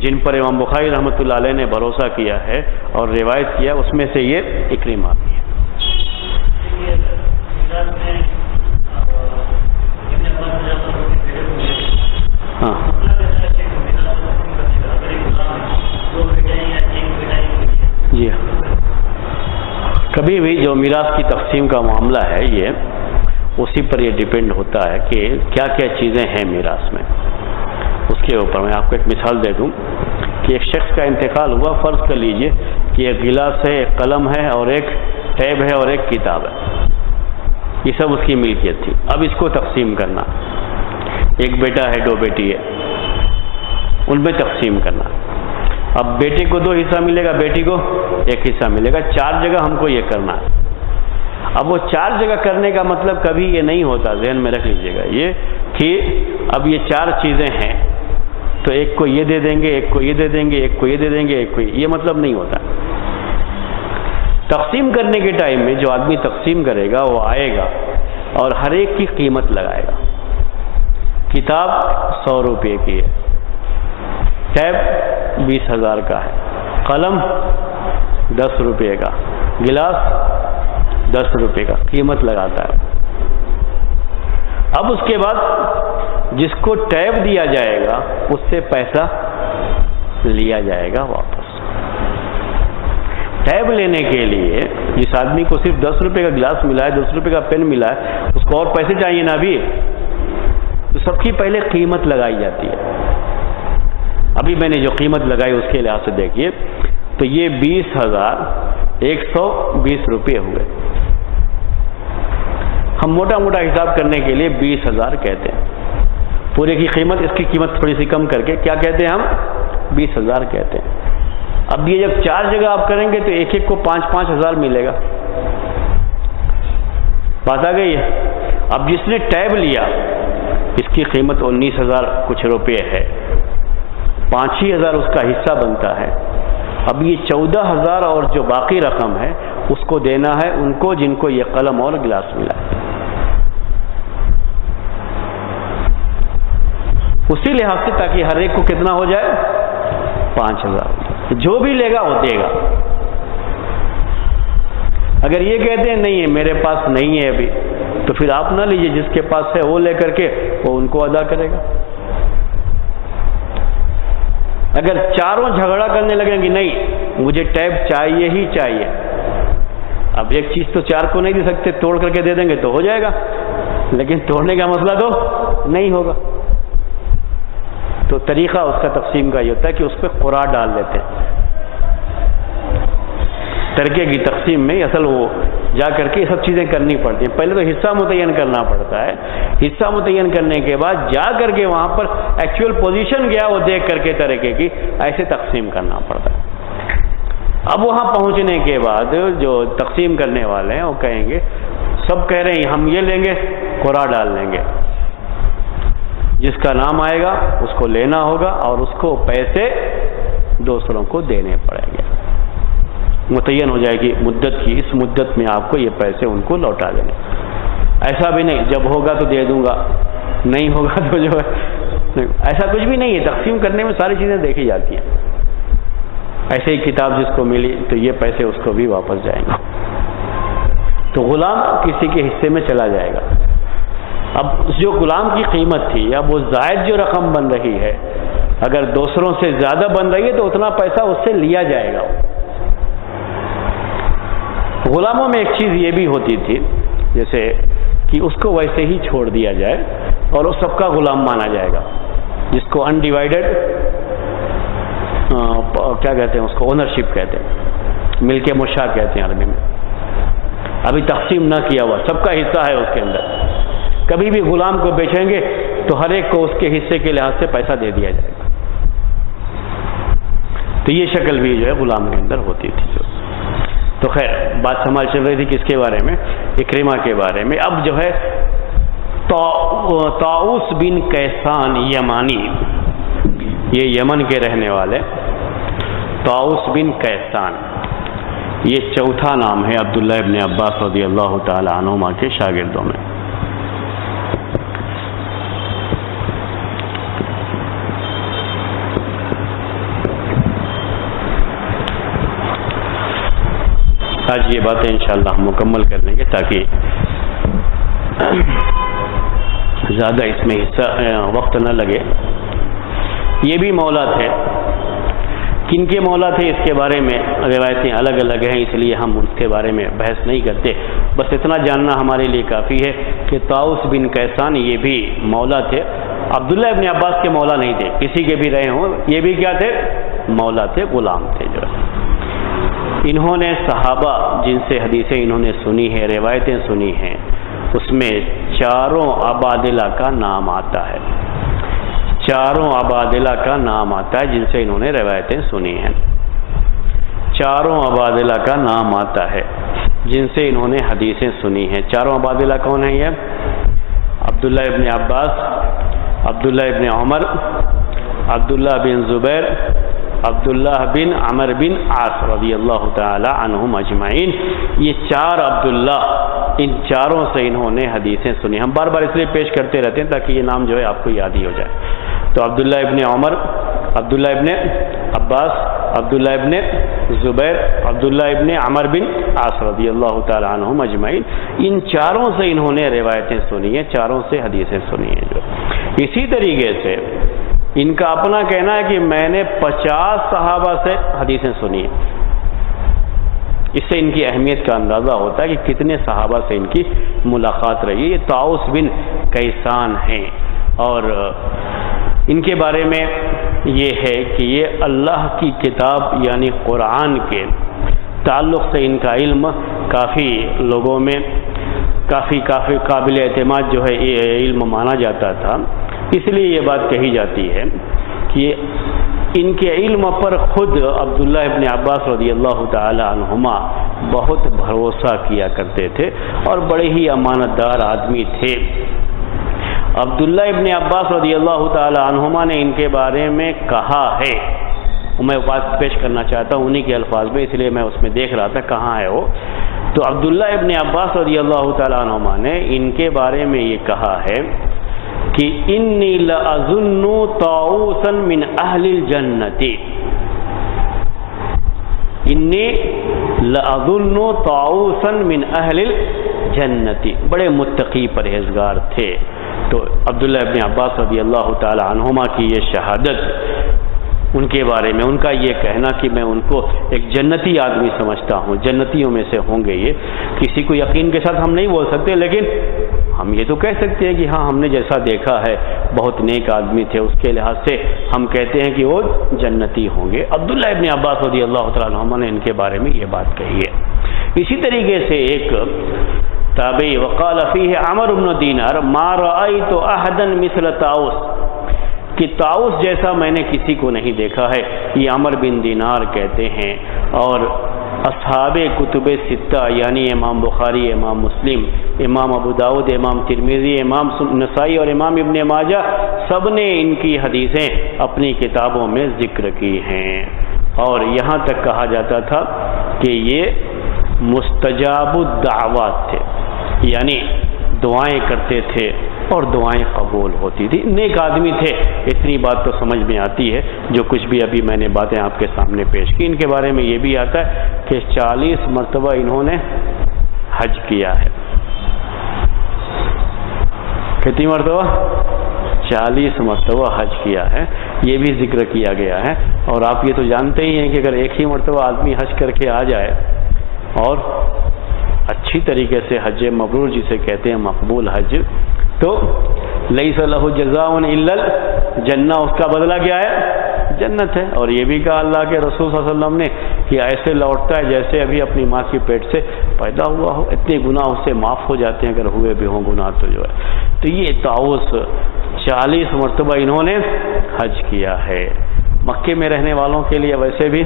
جن پر امام بخاری رحمۃ اللہ علیہ نے بھروسہ کیا ہے اور روایت کیا اس میں سے یہ اکرمہ بھی ہے. ہاں جی کبھی بھی جو میراث کی تقسیم کا معاملہ ہے یہ اسی پر یہ ڈیپینڈ ہوتا ہے کہ کیا کیا چیزیں ہیں میراث میں. اس کے اوپر میں آپ کو ایک مثال دے دوں کہ ایک شخص کا انتقال ہوا، فرض کر لیجئے کہ ایک گلاس ہے، ایک قلم ہے، اور ایک ٹیب ہے، اور ایک کتاب ہے. یہ سب اس کی ملکیت تھی. اب اس کو تقسیم کرنا، ایک بیٹا ہے، 2 بیٹی ہے، ان میں تقسیم کرنا. اب بیٹے کو 2 حصہ ملے گا، بیٹی کو 1 حصہ ملے گا. 4 جگہ ہم کو یہ کرنا ہے. اب وہ 4 جگہ کرنے کا مطلب کبھی یہ نہیں ہوتا، ذہن میں رکھ لیجئے گا یہ کہ اب یہ 4 چیزیں ہیں تو ایک کو یہ دے دیں گے، ایک کو یہ دے دیں گے، ایک کو یہ دے دیں گے، ایک کو یہ مطلب نہیں ہوتا. تقسیم کرنے کے ٹائم میں جو آدمی تقسیم کرے گا وہ آئے گا اور ہر ایک کی قیمت لگائے گا. کتاب 100 روپے کی ہے، ٹیب 20,000 کا ہے، قلم 10 روپے کا، گلاس 10 روپے کا، قیمت لگاتا ہے. اب اس کے بعد جس کو ٹیب دیا جائے گا اس سے پیسہ لیا جائے گا واپس. ٹیب لینے کے لیے جس آدمی کو صرف 10 روپے کا گلاس ملا ہے، 10 روپے کا پین ملا ہے، اس کو اور پیسے چاہیے نا ابھی، تو سب کی پہلے قیمت لگائی جاتی ہے. ابھی میں نے جو قیمت لگائی اس کے لحاظ سے دیکھیے تو یہ 20,120 روپے ہوئے. ہم موٹا موٹا حساب کرنے کے لیے 20,000 کہتے ہیں. پورے کی قیمت، اس کی قیمت تھوڑی سی کم کر کے کیا کہتے ہیں ہم؟ 20,000 کہتے ہیں. اب یہ جب 4 جگہ آپ کریں گے تو ایک ایک کو 5-5 ہزار ملے گا. بات آ گئی ہے. اب جس نے ٹیب لیا اس کی قیمت 19,000 کچھ روپے ہے، 5,000 اس کا حصہ بنتا ہے. اب یہ 14,000 اور جو باقی رقم ہے اس کو دینا ہے ان کو جن کو یہ قلم اور گلاس ملا ہے. اسی لحاظ سے تاکہ ہر ایک کو کتنا ہو جائے؟ 5,000. جو بھی لے گا وہ دے گا. اگر یہ کہتے ہیں نہیں ہے میرے پاس نہیں ہے ابھی، تو پھر آپ نہ لیجئے، جس کے پاس ہے وہ لے کر کے وہ ان کو ادا کرے گا. اگر چاروں جھگڑا کرنے لگیں گے نہیں مجھے ٹیب چاہیے ہی چاہیے، اب ایک چیز تو 4 کو نہیں دے سکتے، توڑ کر کے دے دیں گے تو ہو جائے گا، لیکن توڑنے کا مسئلہ تو نہیں ہوگا. تو طریقہ اس کا تقسیم کا یہ ہوتا ہے کہ اس پہ قرعہ ڈال دیتے ہیں. ترکے کی تقسیم میں اصل وہ جا کر کے یہ سب چیزیں کرنی پڑتی ہیں. پہلے تو حصہ متعین کرنا پڑتا ہے، حصہ متعین کرنے کے بعد جا کر کے وہاں پر ایکچوئل پوزیشن کیا وہ دیکھ کر کے ترکے کی ایسے تقسیم کرنا پڑتا ہے. اب وہاں پہنچنے کے بعد جو تقسیم کرنے والے ہیں وہ کہیں گے، سب کہہ رہے ہیں ہم یہ لیں گے، قرعہ ڈال لیں گے، جس کا نام آئے گا اس کو لینا ہوگا اور اس کو پیسے دوسروں کو دینے پڑیں گے. متعین ہو جائے گی مدت کی، اس مدت میں آپ کو یہ پیسے ان کو لوٹا دینے. ایسا بھی نہیں جب ہوگا تو دے دوں گا، نہیں ہوگا تو جو ہے ایسا کچھ بھی نہیں ہے. تقسیم کرنے میں ساری چیزیں دیکھی جاتی ہیں. ایسے ہی کتاب جس کو ملی تو یہ پیسے اس کو بھی واپس جائیں گے. تو غلام کسی کے حصے میں چلا جائے گا. اب جو غلام کی قیمت تھی اب وہ زائد جو رقم بن رہی ہے، اگر دوسروں سے زیادہ بن رہی ہے تو اتنا پیسہ اس سے لیا جائے گا. غلاموں میں ایک چیز یہ بھی ہوتی تھی جیسے کہ اس کو ویسے ہی چھوڑ دیا جائے اور وہ سب کا غلام مانا جائے گا، جس کو انڈیوائیڈڈ کیا کہتے ہیں اس کو اونرشپ کہتے ہیں، ملک مشاع کہتے ہیں عربی میں. ابھی تقسیم نہ کیا ہوا، سب کا حصہ ہے اس کے اندر. کبھی بھی غلام کو بیچیں گے تو ہر ایک کو اس کے حصے کے لحاظ سے پیسہ دے دیا جائے گا. تو یہ شکل بھی جو ہے غلام کے اندر ہوتی تھی. تو خیر بات سمجھ چل رہی تھی کس کے بارے میں؟ اکرمہ کے بارے میں. اب جو ہے طاؤس بن کیسان یمانی، یہ یمن کے رہنے والے طاؤس بن کیسان، یہ چوتھا نام ہے عبداللہ ابن عباس رضی اللہ تعالی عنہما کے شاگردوں میں. آج یہ باتیں انشاءاللہ ہم مکمل کر لیں گے تاکہ زیادہ اس میں حصہ وقت نہ لگے. یہ بھی مولا تھے. کن کے مولا تھے اس کے بارے میں روایتیں الگ الگ ہیں، اس لیے ہم اس کے بارے میں بحث نہیں کرتے. بس اتنا جاننا ہمارے لیے کافی ہے کہ طاؤس بن کیسان یہ بھی مولا تھے، عبداللہ ابن عباس کے مولا نہیں تھے، کسی کے بھی رہے ہوں، یہ بھی کیا تھے؟ مولا تھے، غلام تھے جو ہے۔ انہوں نے صحابہ جن سے حدیثیں انہوں نے سنی ہیں، روایتیں سنی ہیں، اس میں چاروں عبادلہ کا نام آتا ہے، چاروں عبادلہ کا نام آتا ہے جن سے انہوں نے روایتیں سنی ہیں، چاروں عبادلہ کا نام آتا ہے جن سے انہوں نے حدیثیں سنی ہیں۔ چاروں عبادلہ کون ہیں یہ؟ عبداللہ ابن عباس، عبداللہ ابن عمر، عبداللہ بن زبیر، عبداللہ بن عمر بن عاص رضی اللہ تعالی عنہم اجمعین۔ یہ چار عبداللہ، ان چاروں سے انہوں نے حدیثیں سنی۔ ہم بار بار اس لیے پیش کرتے رہتے ہیں تاکہ یہ نام جو ہے آپ کو یاد ہی ہو جائے۔ تو عبداللہ ابن عمر، عبداللہ ابن عباس، عبداللہ ابن زبیر، عبداللہ ابن عمر بن عاص رضی اللہ تعالی عنہم اجمعین، ان چاروں سے انہوں نے روایتیں سنی ہیں، چاروں سے حدیثیں سنی ہیں جو۔ اسی طریقے سے ان کا اپنا کہنا ہے کہ میں نے 50 صحابہ سے حدیثیں سنی ہیں۔ اس سے ان کی اہمیت کا اندازہ ہوتا ہے کہ کتنے صحابہ سے ان کی ملاقات رہی ہے۔ یہ طاؤس بن کیسان ہیں، اور ان کے بارے میں یہ ہے کہ یہ اللہ کی کتاب یعنی قرآن کے تعلق سے ان کا علم کافی لوگوں میں کافی قابل اعتماد جو ہے یہ علم مانا جاتا تھا۔ اس لیے یہ بات کہی جاتی ہے کہ ان کے علم پر خود عبداللہ ابن عباس رضی اللہ تعالی عنہما بہت بھروسہ کیا کرتے تھے اور بڑے ہی امانت دار آدمی تھے۔ عبداللہ ابن عباس رضی اللہ تعالی عنہما نے ان کے بارے میں کہا ہے، میں بات پیش کرنا چاہتا ہوں انہی کے الفاظ میں، اس لیے میں اس میں دیکھ رہا تھا کہاں ہے وہ۔ تو عبداللہ ابن عباس رضی اللہ تعالی عنہما نے ان کے بارے میں یہ کہا ہے کہ انی لأظن طاؤوسا من اہل الجنت، انی لأظن طاؤوسا من اہل الجنت، بڑے متقی پرہیزگار تھے۔ تو عبداللہ ابن عباس رضی اللہ تعالی عنہما کی یہ شہادت ان کے بارے میں، ان کا یہ کہنا کہ میں ان کو ایک جنتی آدمی سمجھتا ہوں، جنتیوں میں سے ہوں گے یہ، کسی کو یقین کے ساتھ ہم نہیں بول سکتے، لیکن ہم یہ تو کہہ سکتے ہیں کہ ہاں ہم نے جیسا دیکھا ہے بہت نیک آدمی تھے، اس کے لحاظ سے ہم کہتے ہیں کہ وہ جنتی ہوں گے۔ عبداللہ ابن عباس رضی اللہ تعالی عنہما نے ان کے بارے میں یہ بات کہی ہے۔ اسی طریقے سے ایک تابعی وقال فیہ عمر بن دینار ما رأیت احدا مثل طاؤس، کہ طاؤس جیسا میں نے کسی کو نہیں دیکھا ہے، یہ عمر بن دینار کہتے ہیں۔ اور اصحاب کتب ستہ یعنی امام بخاری، امام مسلم، امام ابو داؤد، امام ترمذی، امام نسائی اور امام ابن ماجہ سب نے ان کی حدیثیں اپنی کتابوں میں ذکر کی ہیں، اور یہاں تک کہا جاتا تھا کہ یہ مستجاب الدعوات تھے، یعنی دعائیں کرتے تھے اور دعائیں قبول ہوتی تھی، نیک آدمی تھے۔ اتنی بات تو سمجھ میں آتی ہے، جو کچھ بھی ابھی میں نے باتیں آپ کے سامنے پیش کی۔ ان کے بارے میں یہ بھی آتا ہے کہ 40 مرتبہ انہوں نے حج کیا ہے۔ کتنی مرتبہ؟ 40 مرتبہ حج کیا ہے، یہ بھی ذکر کیا گیا ہے۔ اور آپ یہ تو جانتے ہی ہیں کہ اگر ایک ہی مرتبہ آدمی حج کر کے آ جائے اور اچھی طریقے سے حج مبرور جسے کہتے ہیں، مقبول حج، تو لیس لہ جزاء الا الجنہ، اس کا بدلہ کیا ہے؟ جنت ہے۔ اور یہ بھی کہا اللہ کے رسول صلی اللہ علیہ وسلم نے کہ ایسے لوٹتا ہے جیسے ابھی اپنی ماں کی پیٹ سے پیدا ہوا ہو، اتنے گناہ اس سے معاف ہو جاتے ہیں اگر ہوئے بھی ہوں گناہ تو جو ہے۔ تو یہ طاؤس 40 مرتبہ انہوں نے حج کیا ہے۔ مکے میں رہنے والوں کے لیے ویسے بھی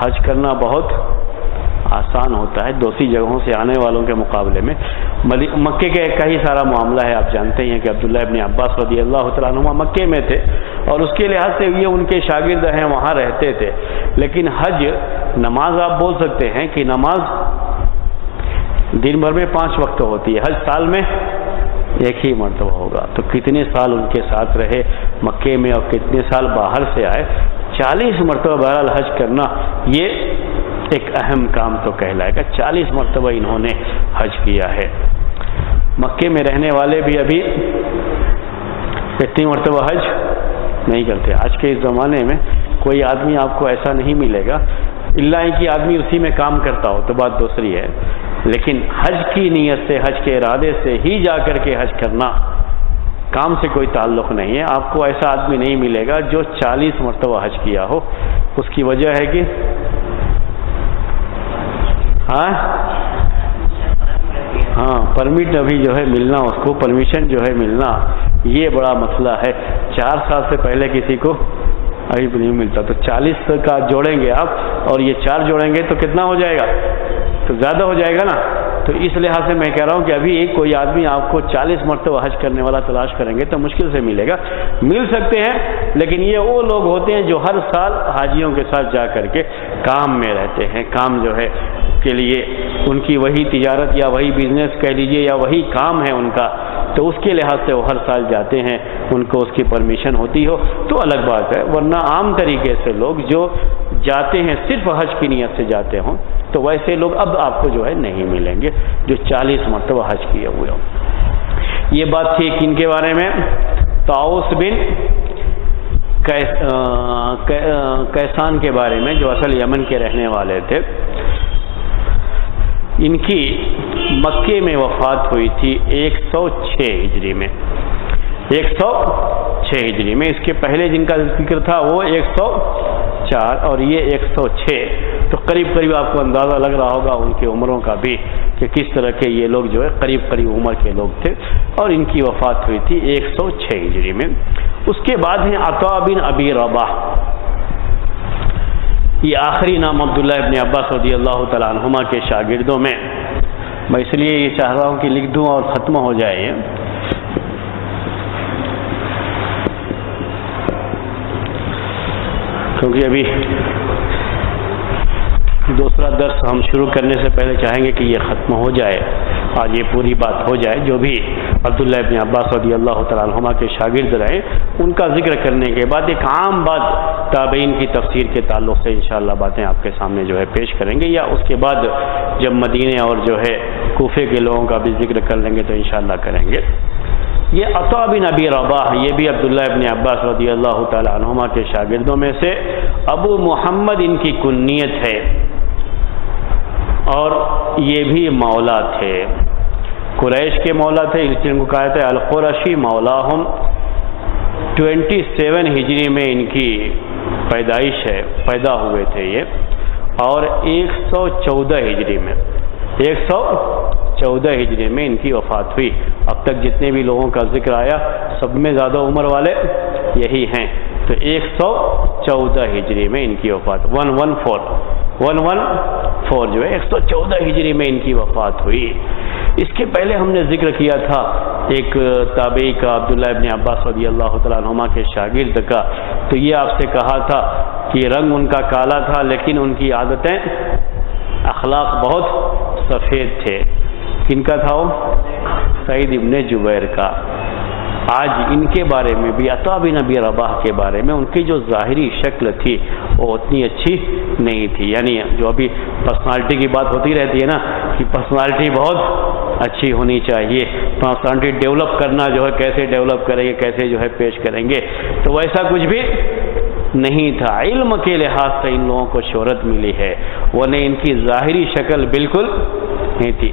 حج کرنا بہت آسان ہوتا ہے دوسری جگہوں سے آنے والوں کے مقابلے میں۔ مکے کا ہی سارا معاملہ ہے، آپ جانتے ہیں کہ عبداللہ ابن عباس رضی اللہ تعالیٰ عنہ مکے میں تھے، اور اس کے لحاظ سے یہ ان کے شاگرد ہیں، وہاں رہتے تھے۔ لیکن حج نماز آپ بول سکتے ہیں کہ نماز دن بھر میں 5 وقت ہوتی ہے، حج سال میں ایک ہی مرتبہ ہوگا۔ تو کتنے سال ان کے ساتھ رہے مکے میں اور کتنے سال باہر سے آئے، 40 مرتبہ بہرحال حج کرنا یہ ایک اہم کام تو کہلائے گا۔ 40 مرتبہ انہوں نے حج کیا ہے۔ مکے میں رہنے والے بھی ابھی اتنی مرتبہ حج نہیں کرتے۔ آج کے اس زمانے میں کوئی آدمی آپ کو ایسا نہیں ملے گا، الا کہ آدمی اسی میں کام کرتا ہو تو بات دوسری ہے، لیکن حج کی نیت سے، حج کے ارادے سے ہی جا کر کے حج کرنا، کام سے کوئی تعلق نہیں ہے۔ آپ کو ایسا آدمی نہیں ملے گا جو 40 مرتبہ حج کیا ہو۔ اس کی وجہ ہے کہ پرمٹ ابھی جو ہے ملنا، اس کو پرمیشن جو ہے ملنا، یہ بڑا مسئلہ ہے۔ 4 سال سے پہلے کسی کو ابھی بھی نہیں ملتا، تو 40 کا جوڑیں گے آپ اور یہ 4 جوڑیں گے تو کتنا ہو جائے گا؟ تو زیادہ ہو جائے گا نا۔ تو اس لحاظ سے میں کہہ رہا ہوں کہ ابھی کوئی آدمی آپ کو 40 مرتبہ حج کرنے والا تلاش کریں گے تو مشکل سے ملے گا۔ مل سکتے ہیں، لیکن یہ وہ لوگ ہوتے ہیں جو ہر سال حاجیوں کے ساتھ جا کر کے کام میں رہتے ہیں، کام جو ہے کے لیے ان کی وہی تجارت یا وہی بزنس کہہ لیجئے یا وہی کام ہے ان کا، تو اس کے لحاظ سے وہ ہر سال جاتے ہیں، ان کو اس کی پرمیشن ہوتی ہو تو الگ بات ہے۔ ورنہ عام طریقے سے لوگ جو جاتے ہیں صرف حج کی نیت سے جاتے ہوں تو ویسے لوگ اب آپ کو جو ہے نہیں ملیں گے جو 40 مرتبہ حج کیے ہوئے ہوں۔ یہ بات تھی کن کے بارے میں؟ طاؤس بن کیسان کے بارے میں، جو اصل یمن کے رہنے والے تھے۔ ان کی مکے میں وفات ہوئی تھی 106 ہجری میں، 106 ہجری میں۔ اس کے پہلے جن کا ذکر تھا وہ 104 اور یہ 106، تو قریب قریب آپ کو اندازہ لگ رہا ہوگا ان کی عمروں کا بھی کہ کس طرح کے یہ لوگ جو ہے قریب قریب عمر کے لوگ تھے، اور ان کی وفات ہوئی تھی 106 ہجری میں۔ اس کے بعد ہیں عطا بن ابی رباح۔ یہ آخری نام عبداللہ ابن عباس رضی اللہ تعالیٰ عنہما کے شاگردوں میں، میں اس لیے یہ چاہ رہا ہوں کہ لکھ دوں اور ختم ہو جائے یہ، کیونکہ ابھی دوسرا درس ہم شروع کرنے سے پہلے چاہیں گے کہ یہ ختم ہو جائے، آج یہ پوری بات ہو جائے۔ جو بھی عبداللہ ابن عباس رضی اللہ تعالیٰ عنہما کے شاگرد رہے ان کا ذکر کرنے کے بعد ایک عام بات تابعین کی تفسیر کے تعلق سے انشاءاللہ باتیں آپ کے سامنے جو ہے پیش کریں گے، یا اس کے بعد جب مدینے اور جو ہے کوفے کے لوگوں کا بھی ذکر کر لیں گے تو انشاءاللہ کریں گے۔ یہ عطا بن ابی رباح، یہ بھی عبداللہ ابن عباس رضی اللہ تعالیٰ عنہما کے شاگردوں میں سے، ابو محمد ان کی کنیت ہے، اور یہ بھی مولا تھے، قریش کے مولا تھے، اس لیے ان کو کہا جاتا ہے القرشی مولاہم۔ 27 ہجری میں ان کی پیدائش ہے، پیدا ہوئے تھے یہ، اور 114 ہجری میں 114 ہجری میں ان کی وفات ہوئی۔ اب تک جتنے بھی لوگوں کا ذکر آیا سب میں زیادہ عمر والے یہی ہیں، تو 114 ہجری میں ان کی وفات، 114 جو ہے 114 ہجری میں ان کی وفات ہوئی۔ اس کے پہلے ہم نے ذکر کیا تھا ایک تابعی کا، عبداللہ ابن عباس رضی اللہ تعالیٰ عنہما کے شاگرد کا، تو یہ آپ سے کہا تھا کہ رنگ ان کا کالا تھا لیکن ان کی عادتیں، اخلاق بہت سفید تھے۔ کن کا تھا وہ؟ سعید ابن جبیر کا۔ آج ان کے بارے میں بھی، عطا بن ابی رباح کے بارے میں، ان کی جو ظاہری شکل تھی وہ اتنی اچھی نہیں تھی، یعنی جو ابھی پرسنالٹی کی بات ہوتی رہتی ہے نا کہ پرسنالٹی بہت اچھی ہونی چاہیے، پرسنالٹی ڈیولپ کرنا جو ہے کیسے ڈیولپ کریں گے، کیسے جو ہے پیش کریں گے، تو ویسا کچھ بھی نہیں تھا۔ علم کے لحاظ سے ان لوگوں کو شہرت ملی ہے، ورنہ ان کی ظاہری شکل بالکل نہیں تھی۔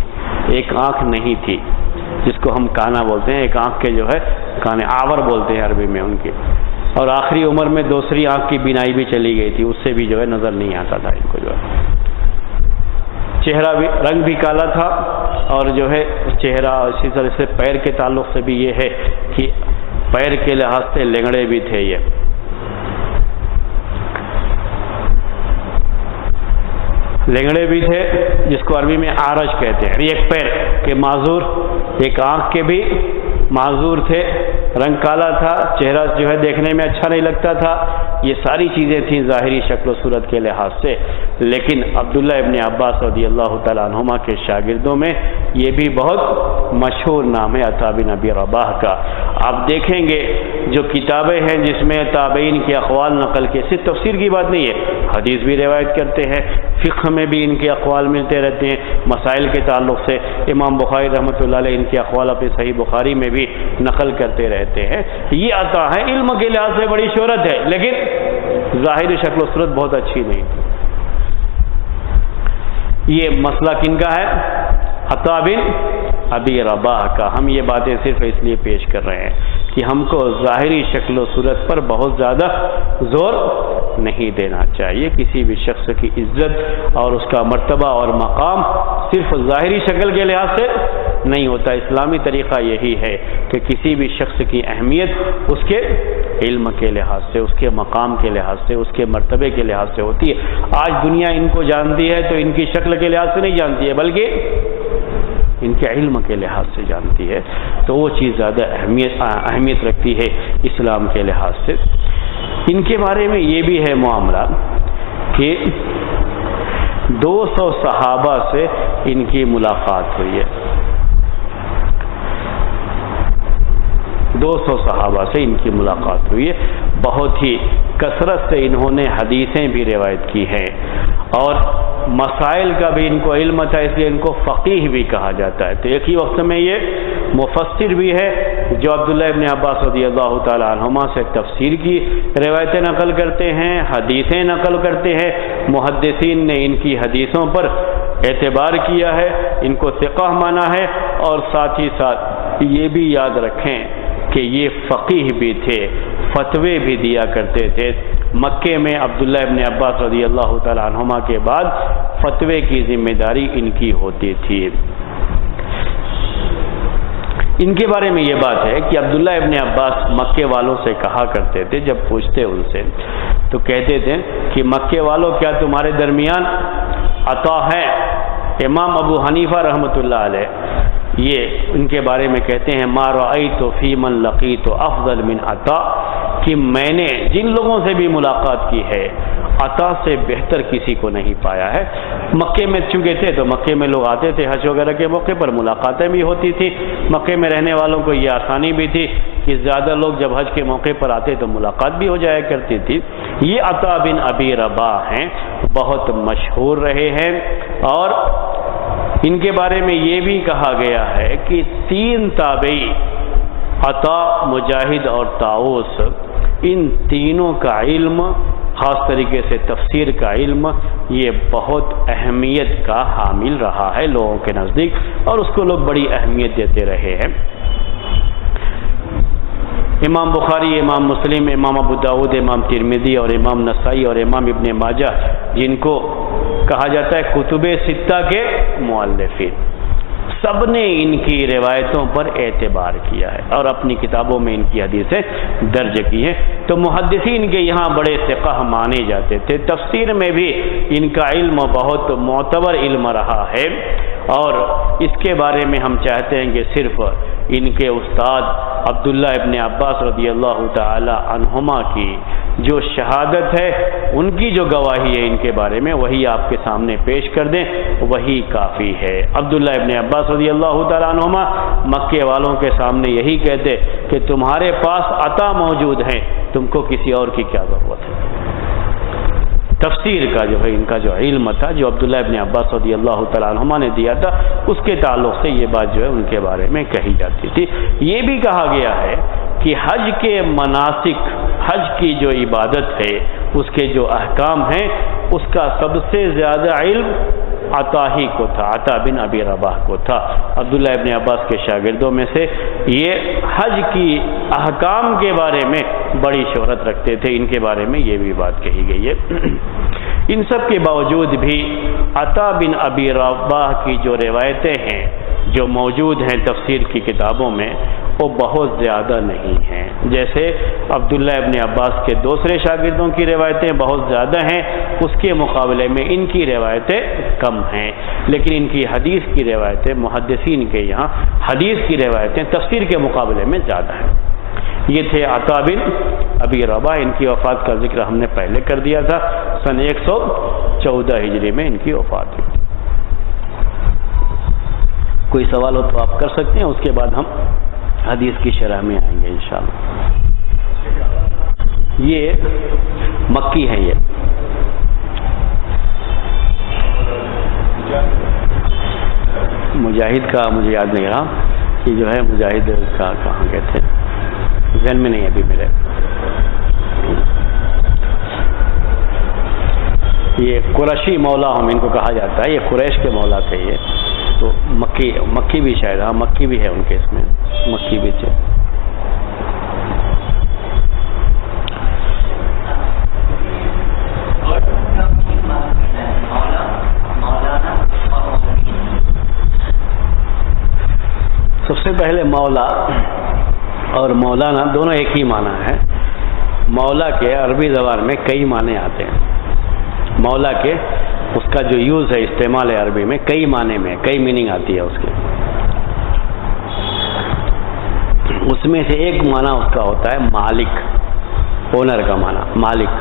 ایک آنکھ نہیں تھی جس کو ہم کانا بولتے ہیں، ایک آنکھ کے جو ہے کانے، آور بولتے ہیں عربی میں ان کے، اور آخری عمر میں دوسری آنکھ کی بینائی بھی چلی گئی تھی، اس سے بھی جو ہے نظر نہیں آتا تھا ان کو جو ہے۔ چہرہ بھی، رنگ بھی کالا تھا، اور جو ہے چہرہ، اسی طرح سے پیر کے تعلق سے بھی یہ ہے کہ پیر کے لحاظ سے لنگڑے بھی تھے، یہ لنگڑے بھی تھے، جس کو عربی میں آرج کہتے ہیں، ایک پیر کے معذور، ایک آنکھ کے بھی معذور تھے، رنگ کالا تھا، چہرہ جو ہے دیکھنے میں اچھا نہیں لگتا تھا۔ یہ ساری چیزیں تھیں ظاہری شکل و صورت کے لحاظ سے، لیکن عبداللہ ابن عباس رضی اللہ تعالیٰ عنہما کے شاگردوں میں یہ بھی بہت مشہور نام ہے عطا بن ابی رباح کا۔ آپ دیکھیں گے جو کتابیں ہیں جس میں تابعین کے اقوال نقل کے، صرف تفسیر کی بات نہیں ہے، حدیث بھی روایت کرتے ہیں، فقہ میں بھی ان کے اقوال ملتے رہتے ہیں، مسائل کے تعلق سے امام بخاری رحمۃ اللہ علیہ ان کے اقوال اپنے صحیح بخاری میں بھی نقل کرتے رہتے ہیں۔ یہ عطا ہے، علم کے لحاظ سے بڑی شہرت ہے، لیکن ظاہری شکل و صورت بہت اچھی نہیں تھی۔ یہ مسئلہ کن کا ہے؟ عطا بن ابی رباح کا۔ ہم یہ باتیں صرف اس لیے پیش کر رہے ہیں کہ ہم کو ظاہری شکل و صورت پر بہت زیادہ زور نہیں دینا چاہیے۔ کسی بھی شخص کی عزت اور اس کا مرتبہ اور مقام صرف ظاہری شکل کے لحاظ سے نہیں ہوتا۔ اسلامی طریقہ یہی ہے کہ کسی بھی شخص کی اہمیت اس کے علم کے لحاظ سے، اس کے مقام کے لحاظ سے، اس کے مرتبے کے لحاظ سے ہوتی ہے۔ آج دنیا ان کو جانتی ہے تو ان کی شکل کے لحاظ سے نہیں جانتی ہے، بلکہ ان کے علم کے لحاظ سے جانتی ہے، تو وہ چیز زیادہ اہمیت رکھتی ہے اسلام کے لحاظ سے۔ ان کے بارے میں یہ بھی ہے معاملہ کہ 200 صحابہ سے ان کی ملاقات ہوئی ہے، 200 صحابہ سے ان کی ملاقات ہوئی ہے۔ بہت ہی کثرت سے انہوں نے حدیثیں بھی روایت کی ہیں، اور مسائل کا بھی ان کو علم تھا، اس لیے ان کو فقیہ بھی کہا جاتا ہے۔ تو ایک ہی وقت میں یہ مفسر بھی ہے جو عبداللہ ابن عباس رضی اللہ تعالی عنہما سے تفسیر کی روایتیں نقل کرتے ہیں، حدیثیں نقل کرتے ہیں۔ محدثین نے ان کی حدیثوں پر اعتبار کیا ہے، ان کو ثقہ مانا ہے، اور ساتھ ہی ساتھ یہ بھی یاد رکھیں کہ یہ فقیہ بھی تھے، فتوے بھی دیا کرتے تھے۔ مکے میں عبداللہ ابن عباس رضی اللہ تعالی عنہما کے بعد فتوے کی ذمہ داری ان کی ہوتی تھی۔ ان کے بارے میں یہ بات ہے کہ عبداللہ ابن عباس مکے والوں سے کہا کرتے تھے، جب پوچھتے ان سے تو کہتے تھے کہ مکے والوں کیا تمہارے درمیان عطا ہے؟ امام ابو حنیفہ رحمۃ اللہ علیہ یہ ان کے بارے میں کہتے ہیں ما رأیت فی من لقیت افضل من عطا، کہ میں نے جن لوگوں سے بھی ملاقات کی ہے عطا سے بہتر کسی کو نہیں پایا ہے۔ مکے میں چونکہ تھے تو مکے میں لوگ آتے تھے، حج وغیرہ کے موقع پر ملاقاتیں بھی ہوتی تھی، مکے میں رہنے والوں کو یہ آسانی بھی تھی کہ زیادہ لوگ جب حج کے موقع پر آتے تو ملاقات بھی ہو جایا کرتی تھی۔ یہ عطا بن ابی رباح ہیں، بہت مشہور رہے ہیں، اور ان کے بارے میں یہ بھی کہا گیا ہے کہ 3 تابعی عطا، مجاہد اور طاؤس، ان تینوں کا علم، خاص طریقے سے تفسیر کا علم، یہ بہت اہمیت کا حامل رہا ہے لوگوں کے نزدیک، اور اس کو لوگ بڑی اہمیت دیتے رہے ہیں۔ امام بخاری، امام مسلم، امام ابو داود، امام ترمذی اور امام نسائی اور امام ابن ماجہ، جن کو کہا جاتا ہے کتب ستہ کے مؤلفین، سب نے ان کی روایتوں پر اعتبار کیا ہے اور اپنی کتابوں میں ان کی حدیثیں درج کی ہیں۔ تو محدثین کے یہاں بڑے ثقہ مانے جاتے تھے۔ تفسیر میں بھی ان کا علم بہت معتبر علم رہا ہے، اور اس کے بارے میں ہم چاہتے ہیں کہ صرف ان کے استاد عبداللہ ابن عباس رضی اللہ تعالی عنہما کی جو شہادت ہے، ان کی جو گواہی ہے ان کے بارے میں، وہی آپ کے سامنے پیش کر دیں، وہی کافی ہے۔ عبداللہ ابن عباس رضی اللہ تعالی عنہما مکے والوں کے سامنے یہی کہتے کہ تمہارے پاس عطا موجود ہے، تم کو کسی اور کی کیا ضرورت ہے۔ تفسیر کا جو ہے ان کا جو علم تھا، جو عبداللہ ابن عباس رضی اللہ تعالیٰ عنہما نے دیا تھا، اس کے تعلق سے یہ بات جو ہے ان کے بارے میں کہی جاتی تھی۔ یہ بھی کہا گیا ہے کہ حج کے مناسک، حج کی جو عبادت ہے، اس کے جو احکام ہیں، اس کا سب سے زیادہ علم عطا ہی کو تھا، عطا بن ابی رباح کو تھا۔ عبداللہ ابن عباس کے شاگردوں میں سے یہ حج کی احکام کے بارے میں بڑی شہرت رکھتے تھے، ان کے بارے میں یہ بھی بات کہی گئی ہے۔ ان سب کے باوجود بھی عطا بن ابی رباح کی جو روایتیں ہیں، جو موجود ہیں تفسیر کی کتابوں میں، وہ بہت زیادہ نہیں ہیں۔ جیسے عبداللہ ابن عباس کے دوسرے شاگردوں کی روایتیں بہت زیادہ ہیں، اس کے مقابلے میں ان کی روایتیں کم ہیں، لیکن ان کی حدیث کی روایتیں، محدثین کے یہاں حدیث کی روایتیں تفسیر کے مقابلے میں زیادہ ہیں۔ یہ تھے عطا بن ابی رباح، ان کی وفات کا ذکر ہم نے پہلے کر دیا تھا، سن 114 ہجری میں ان کی وفات ہوئی۔ کوئی سوال ہو تو آپ کر سکتے ہیں، اس کے بعد ہم حدیث کی شرح میں آئیں گے انشاءاللہ۔ یہ مکی ہے، یہ مجاہد کا مجھے یاد نہیں رہا کہ جو ہے مجاہد کا کہاں گئے تھے، ذہن میں نہیں ابھی میرے۔ یہ قریشی مولا ہم ان کو کہا جاتا ہے، یہ قریش کے مولا تھے یہ، تو مکی بھی شاید، ہاں مکی بھی ہے ان کے، اس میں مکی بھی ہے۔ سب سے پہلے مولا اور مولانا دونوں ایک ہی معنی ہے۔ مولا کے عربی زبان میں کئی معنی آتے ہیں۔ مولا کے اس کا جو یوز ہے، استعمال ہے عربی میں، کئی معنی میں، کئی میننگ آتی ہے اس کے۔ اس میں سے ایک معنی اس کا ہوتا ہے مالک، اونر کا معنی، مالک۔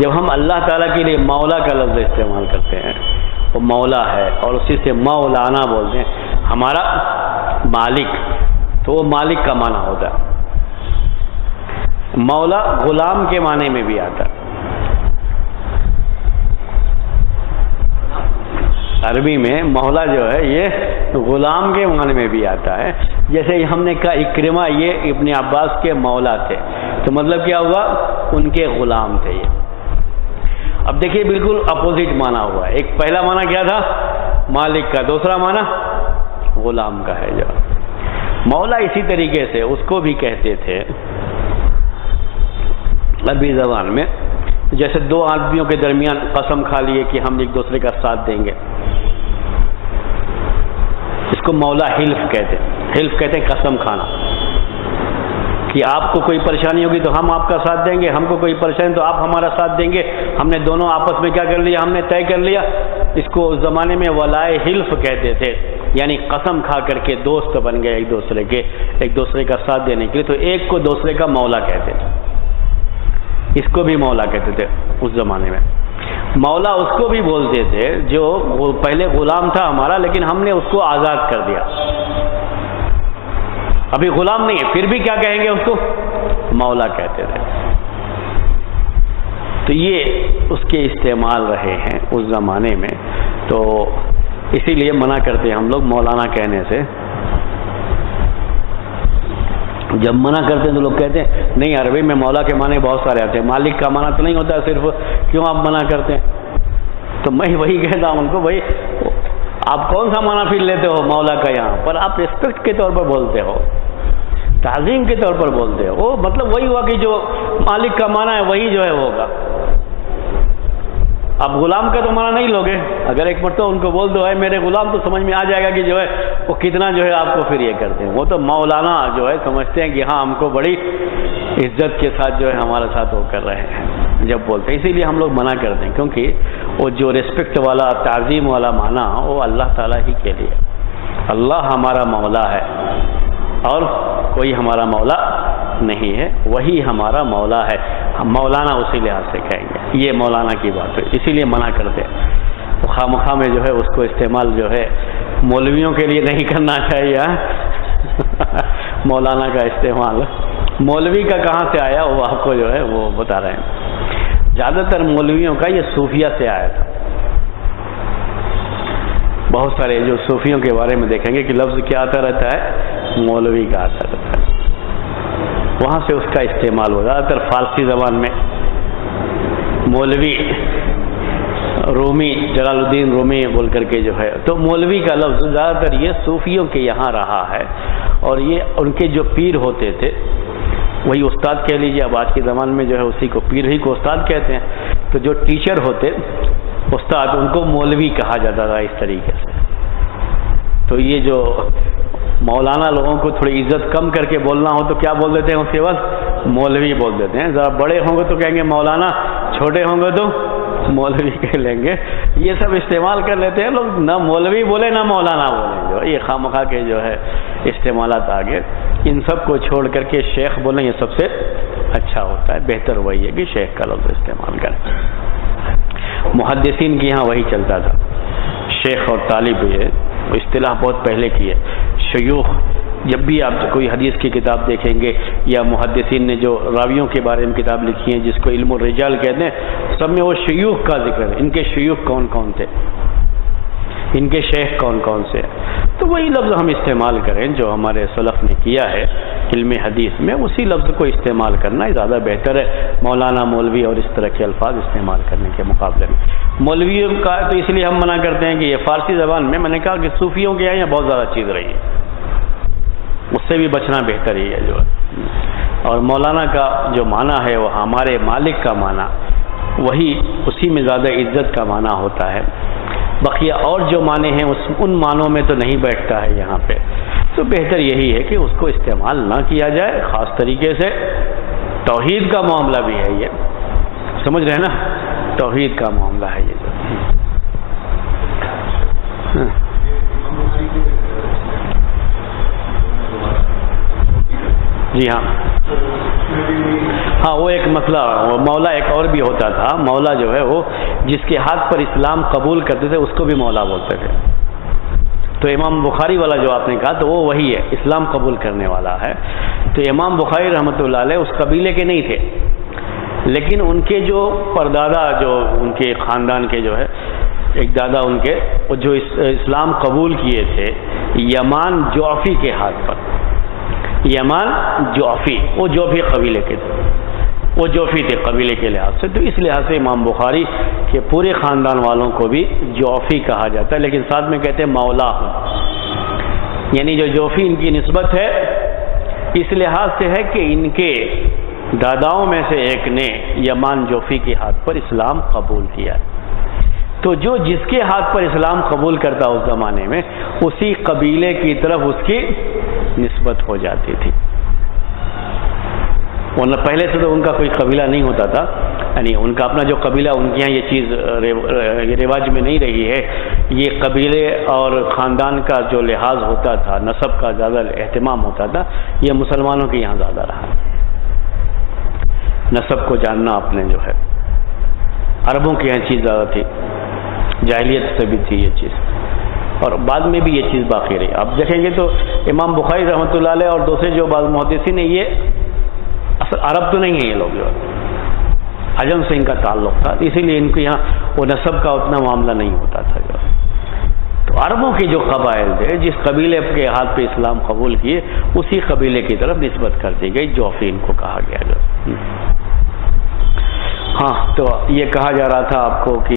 جب ہم اللہ تعالیٰ کے لیے مولا کا لفظ استعمال کرتے ہیں، وہ مولا ہے، اور اسی سے مولانا بولتے ہیں، ہمارا مالک، تو وہ مالک کا معنی ہوتا ہے۔ مولا غلام کے معنی میں بھی آتا ہے، عربی میں مولا جو ہے یہ غلام کے معنی میں بھی آتا ہے۔ جیسے ہم نے کہا اکرمہ یہ ابن عباس کے مولا تھے، تو مطلب کیا ہوا؟ ان کے غلام تھے یہ۔ اب دیکھیے بالکل اپوزٹ معنی ہوا ہے۔ ایک پہلا معنی کیا تھا؟ مالک کا، دوسرا معنی غلام کا ہے۔ جو مولا اسی طریقے سے اس کو بھی کہتے تھے عربی زبان میں، جیسے دو آدمیوں کے درمیان قسم کھا لیے کہ ہم ایک دوسرے کا ساتھ دیں گے، اس کو مولا حلف کہتے ہیں۔ حلف کہتے ہیں قسم کھانا، کہ آپ کو کوئی پریشانی ہوگی تو ہم آپ کا ساتھ دیں گے، ہم کو کوئی پریشانی تو آپ ہمارا ساتھ دیں گے۔ ہم نے دونوں آپس میں کیا کر لیا؟ ہم نے طے کر لیا۔ اس کو اس زمانے میں ولائے حلف کہتے تھے، یعنی قسم کھا کر کے دوست بن گئے ایک دوسرے کے، ایک دوسرے کا ساتھ دینے کے لیے، تو ایک کو دوسرے کا مولا کہتے تھے۔ اس کو بھی مولا کہتے تھے اس زمانے میں۔ مولا اس کو بھی بولتے تھے جو پہلے غلام تھا ہمارا، لیکن ہم نے اس کو آزاد کر دیا، ابھی غلام نہیں ہے، پھر بھی کیا کہیں گے؟ اس کو مولا کہتے تھے۔ تو یہ اس کے استعمال رہے ہیں اس زمانے میں، تو اسی لیے منع کرتے ہیں ہم لوگ مولانا کہنے سے۔ جب منع کرتے ہیں تو لوگ کہتے ہیں نہیں، عربی میں مولا کے معنی بہت سارے آتے ہیں، مالک کا معنی تو نہیں ہوتا صرف، کیوں آپ منع کرتے ہیں؟ تو میں وہی کہتا ہوں ان کو، بھائی آپ کون سا معنی پھر لیتے ہو مولا کا یہاں پر؟ آپ ریسپیکٹ کے طور پر بولتے ہو، تعظیم کے طور پر بولتے ہو، وہ مطلب وہی ہوا کہ جو مالک کا معنی ہے وہی جو ہے وہ ہوگا۔ آپ غلام کا تو معنی نہیں لوگے، اگر ایک مرتبہ ان کو بول دو اے میرے غلام، تو سمجھ میں آ جائے گا کہ جو ہے وہ کتنا جو ہے آپ کو پھر یہ کرتے ہیں۔ وہ تو مولانا جو ہے سمجھتے ہیں کہ ہاں ہم کو بڑی عزت کے ساتھ جو ہے ہمارے ساتھ وہ کر رہے ہیں جب بولتے ہیں، اسی لیے ہم لوگ منع کرتے ہیں، کیونکہ وہ جو ریسپیکٹ والا، تعظیم والا معنی وہ اللہ تعالیٰ ہی کے لیے۔ اللہ ہمارا مولا ہے اور کوئی ہمارا مولا نہیں ہے، وہی ہمارا مولا ہے، ہم مولانا اسی لحاظ سے کہیں گے۔ یہ مولانا کی بات ہے، اسی لیے منع کرتے ہیں۔ خواہ مخواہ میں جو ہے اس کو استعمال جو ہے مولویوں کے لیے نہیں کرنا چاہیے۔ مولانا کا استعمال مولوی کا کہاں سے آیا وہ آپ کو جو ہے وہ بتا رہے ہیں۔ زیادہ تر مولویوں کا یہ صوفیہ سے آیا تھا۔ بہت سارے جو صوفیوں کے بارے میں دیکھیں گے کہ لفظ کیا آتا رہتا ہے؟ مولوی کا آتا رہتا ہے، وہاں سے اس کا استعمال ہوا۔ زیادہ تر فارسی زبان میں مولوی، رومی، جلال الدین رومی بول کر کے جو ہے، تو مولوی کا لفظ زیادہ تر یہ صوفیوں کے یہاں رہا ہے، اور یہ ان کے جو پیر ہوتے تھے وہی استاد کہہ لیجیے، اب آج کے زمانے میں جو ہے اسی کو پیر ہی کو استاد کہتے ہیں۔ تو جو ٹیچر ہوتے استاد، ان کو مولوی کہا جاتا تھا اس طریقے سے۔ تو یہ جو مولانا لوگوں کو تھوڑی عزت کم کر کے بولنا ہو تو کیا بول دیتے ہیں اس کے بعد؟ مولوی بول دیتے ہیں۔ ذرا بڑے ہوں گے تو کہیں گے مولانا، چھوٹے ہوں گے تو مولوی کہہ لیں گے۔ یہ سب استعمال کر لیتے ہیں لوگ، نہ مولوی بولے نہ مولانا بولیں، جو یہ خواہ مخواہ کے جو ہے استعمالات آگے، ان سب کو چھوڑ کر کے شیخ بولیں، یہ سب سے اچھا ہوتا ہے، بہتر وہی ہے کہ شیخ کا لفظ استعمال کریں۔ محدثین کی یہاں وہی چلتا تھا، شیخ اور طالب، یہ اصطلاح بہت پہلے کی ہے۔ شیوخ، جب بھی آپ کوئی حدیث کی کتاب دیکھیں گے یا محدثین نے جو راویوں کے بارے میں کتاب لکھی ہے جس کو علم الرجال کہتے ہیں، سب میں وہ شیوخ کا ذکر ہے، ان کے شیوخ کون کون تھے، ان کے شیخ کون کون سے۔ تو وہی لفظ ہم استعمال کریں جو ہمارے سلف نے کیا ہے علم حدیث میں، اسی لفظ کو استعمال کرنا زیادہ بہتر ہے مولانا، مولوی اور اس طرح کے الفاظ استعمال کرنے کے مقابلے میں۔ مولویوں کا تو اس لیے ہم منع کرتے ہیں کہ یہ فارسی زبان میں نے کہا کہ صوفیوں کے یہاں بہت زیادہ چیز رہی ہے، اس سے بھی بچنا بہتر ہی ہے جو ہے۔ اور مولانا کا جو معنی ہے وہ ہمارے مالک کا معنی، وہی اسی میں زیادہ عزت کا معنی ہوتا ہے۔ بقیہ اور جو معنی ہیں ان معنوں میں تو نہیں بیٹھتا ہے یہاں پہ، تو بہتر یہی ہے کہ اس کو استعمال نہ کیا جائے خاص طریقے سے۔ توحید کا معاملہ بھی ہے یہ، سمجھ رہے ہیں نا، توحید کا معاملہ ہے یہ۔ جی ہاں ہاں، وہ ایک مسئلہ، وہ مولا ایک اور بھی ہوتا تھا، مولا جو ہے وہ جس کے ہاتھ پر اسلام قبول کرتے تھے اس کو بھی مولا بولتے تھے۔ تو امام بخاری والا جو آپ نے کہا تو وہ وہی ہے، اسلام قبول کرنے والا ہے۔ تو امام بخاری رحمۃ اللہ علیہ اس قبیلے کے نہیں تھے، لیکن ان کے جو پردادا، جو ان کے خاندان کے جو ہے ایک دادا ان کے، وہ جو اسلام قبول کیے تھے یمان جعفی کے ہاتھ پر، یمان جعفی، وہ جعفی قبیلے کے تھے، وہ جعفی تھے قبیلے کے لحاظ سے، تو اس لحاظ سے امام بخاری کے پورے خاندان والوں کو بھی جعفی کہا جاتا ہے، لیکن ساتھ میں کہتے ہیں مولا ہوں، یعنی جو جعفی ان کی نسبت ہے اس لحاظ سے ہے کہ ان کے داداؤں میں سے ایک نے یمان جعفی کے ہاتھ پر اسلام قبول کیا، تو جو جس کے ہاتھ پر اسلام قبول کرتا اس زمانے میں اسی قبیلے کی طرف اس کی نسبت ہو جاتی تھی، ورنہ پہلے سے تو ان کا کوئی قبیلہ نہیں ہوتا تھا، یعنی ان کا اپنا جو قبیلہ، ان کے یہاں یہ چیز رواج میں نہیں رہی ہے، یہ قبیلے اور خاندان کا جو لحاظ ہوتا تھا، نسب کا زیادہ اہتمام ہوتا تھا، یہ مسلمانوں کے یہاں زیادہ رہا، نسب کو جاننا اپنے جو ہے، عربوں کے یہاں چیز زیادہ تھی، جاہلیت سے بھی تھی یہ چیز، اور بعد میں بھی یہ چیز باقی رہی۔ آپ دیکھیں گے تو امام بخاری رحمۃ اللہ علیہ اور دوسرے جو بعض محدثین ہیں، یہ اصل عرب تو نہیں ہیں، یہ لوگ جو عجم سے ان کا تعلق تھا، اسی لیے ان کے یہاں وہ نسب کا اتنا معاملہ نہیں ہوتا تھا جو۔ تو عربوں کے جو قبائل تھے، جس قبیلے کے ہاتھ پہ اسلام قبول کیے اسی قبیلے کی طرف نسبت کر دی گئی، جعفی ان کو کہا گیا جو۔ ہاں، تو یہ کہا جا رہا تھا آپ کو کہ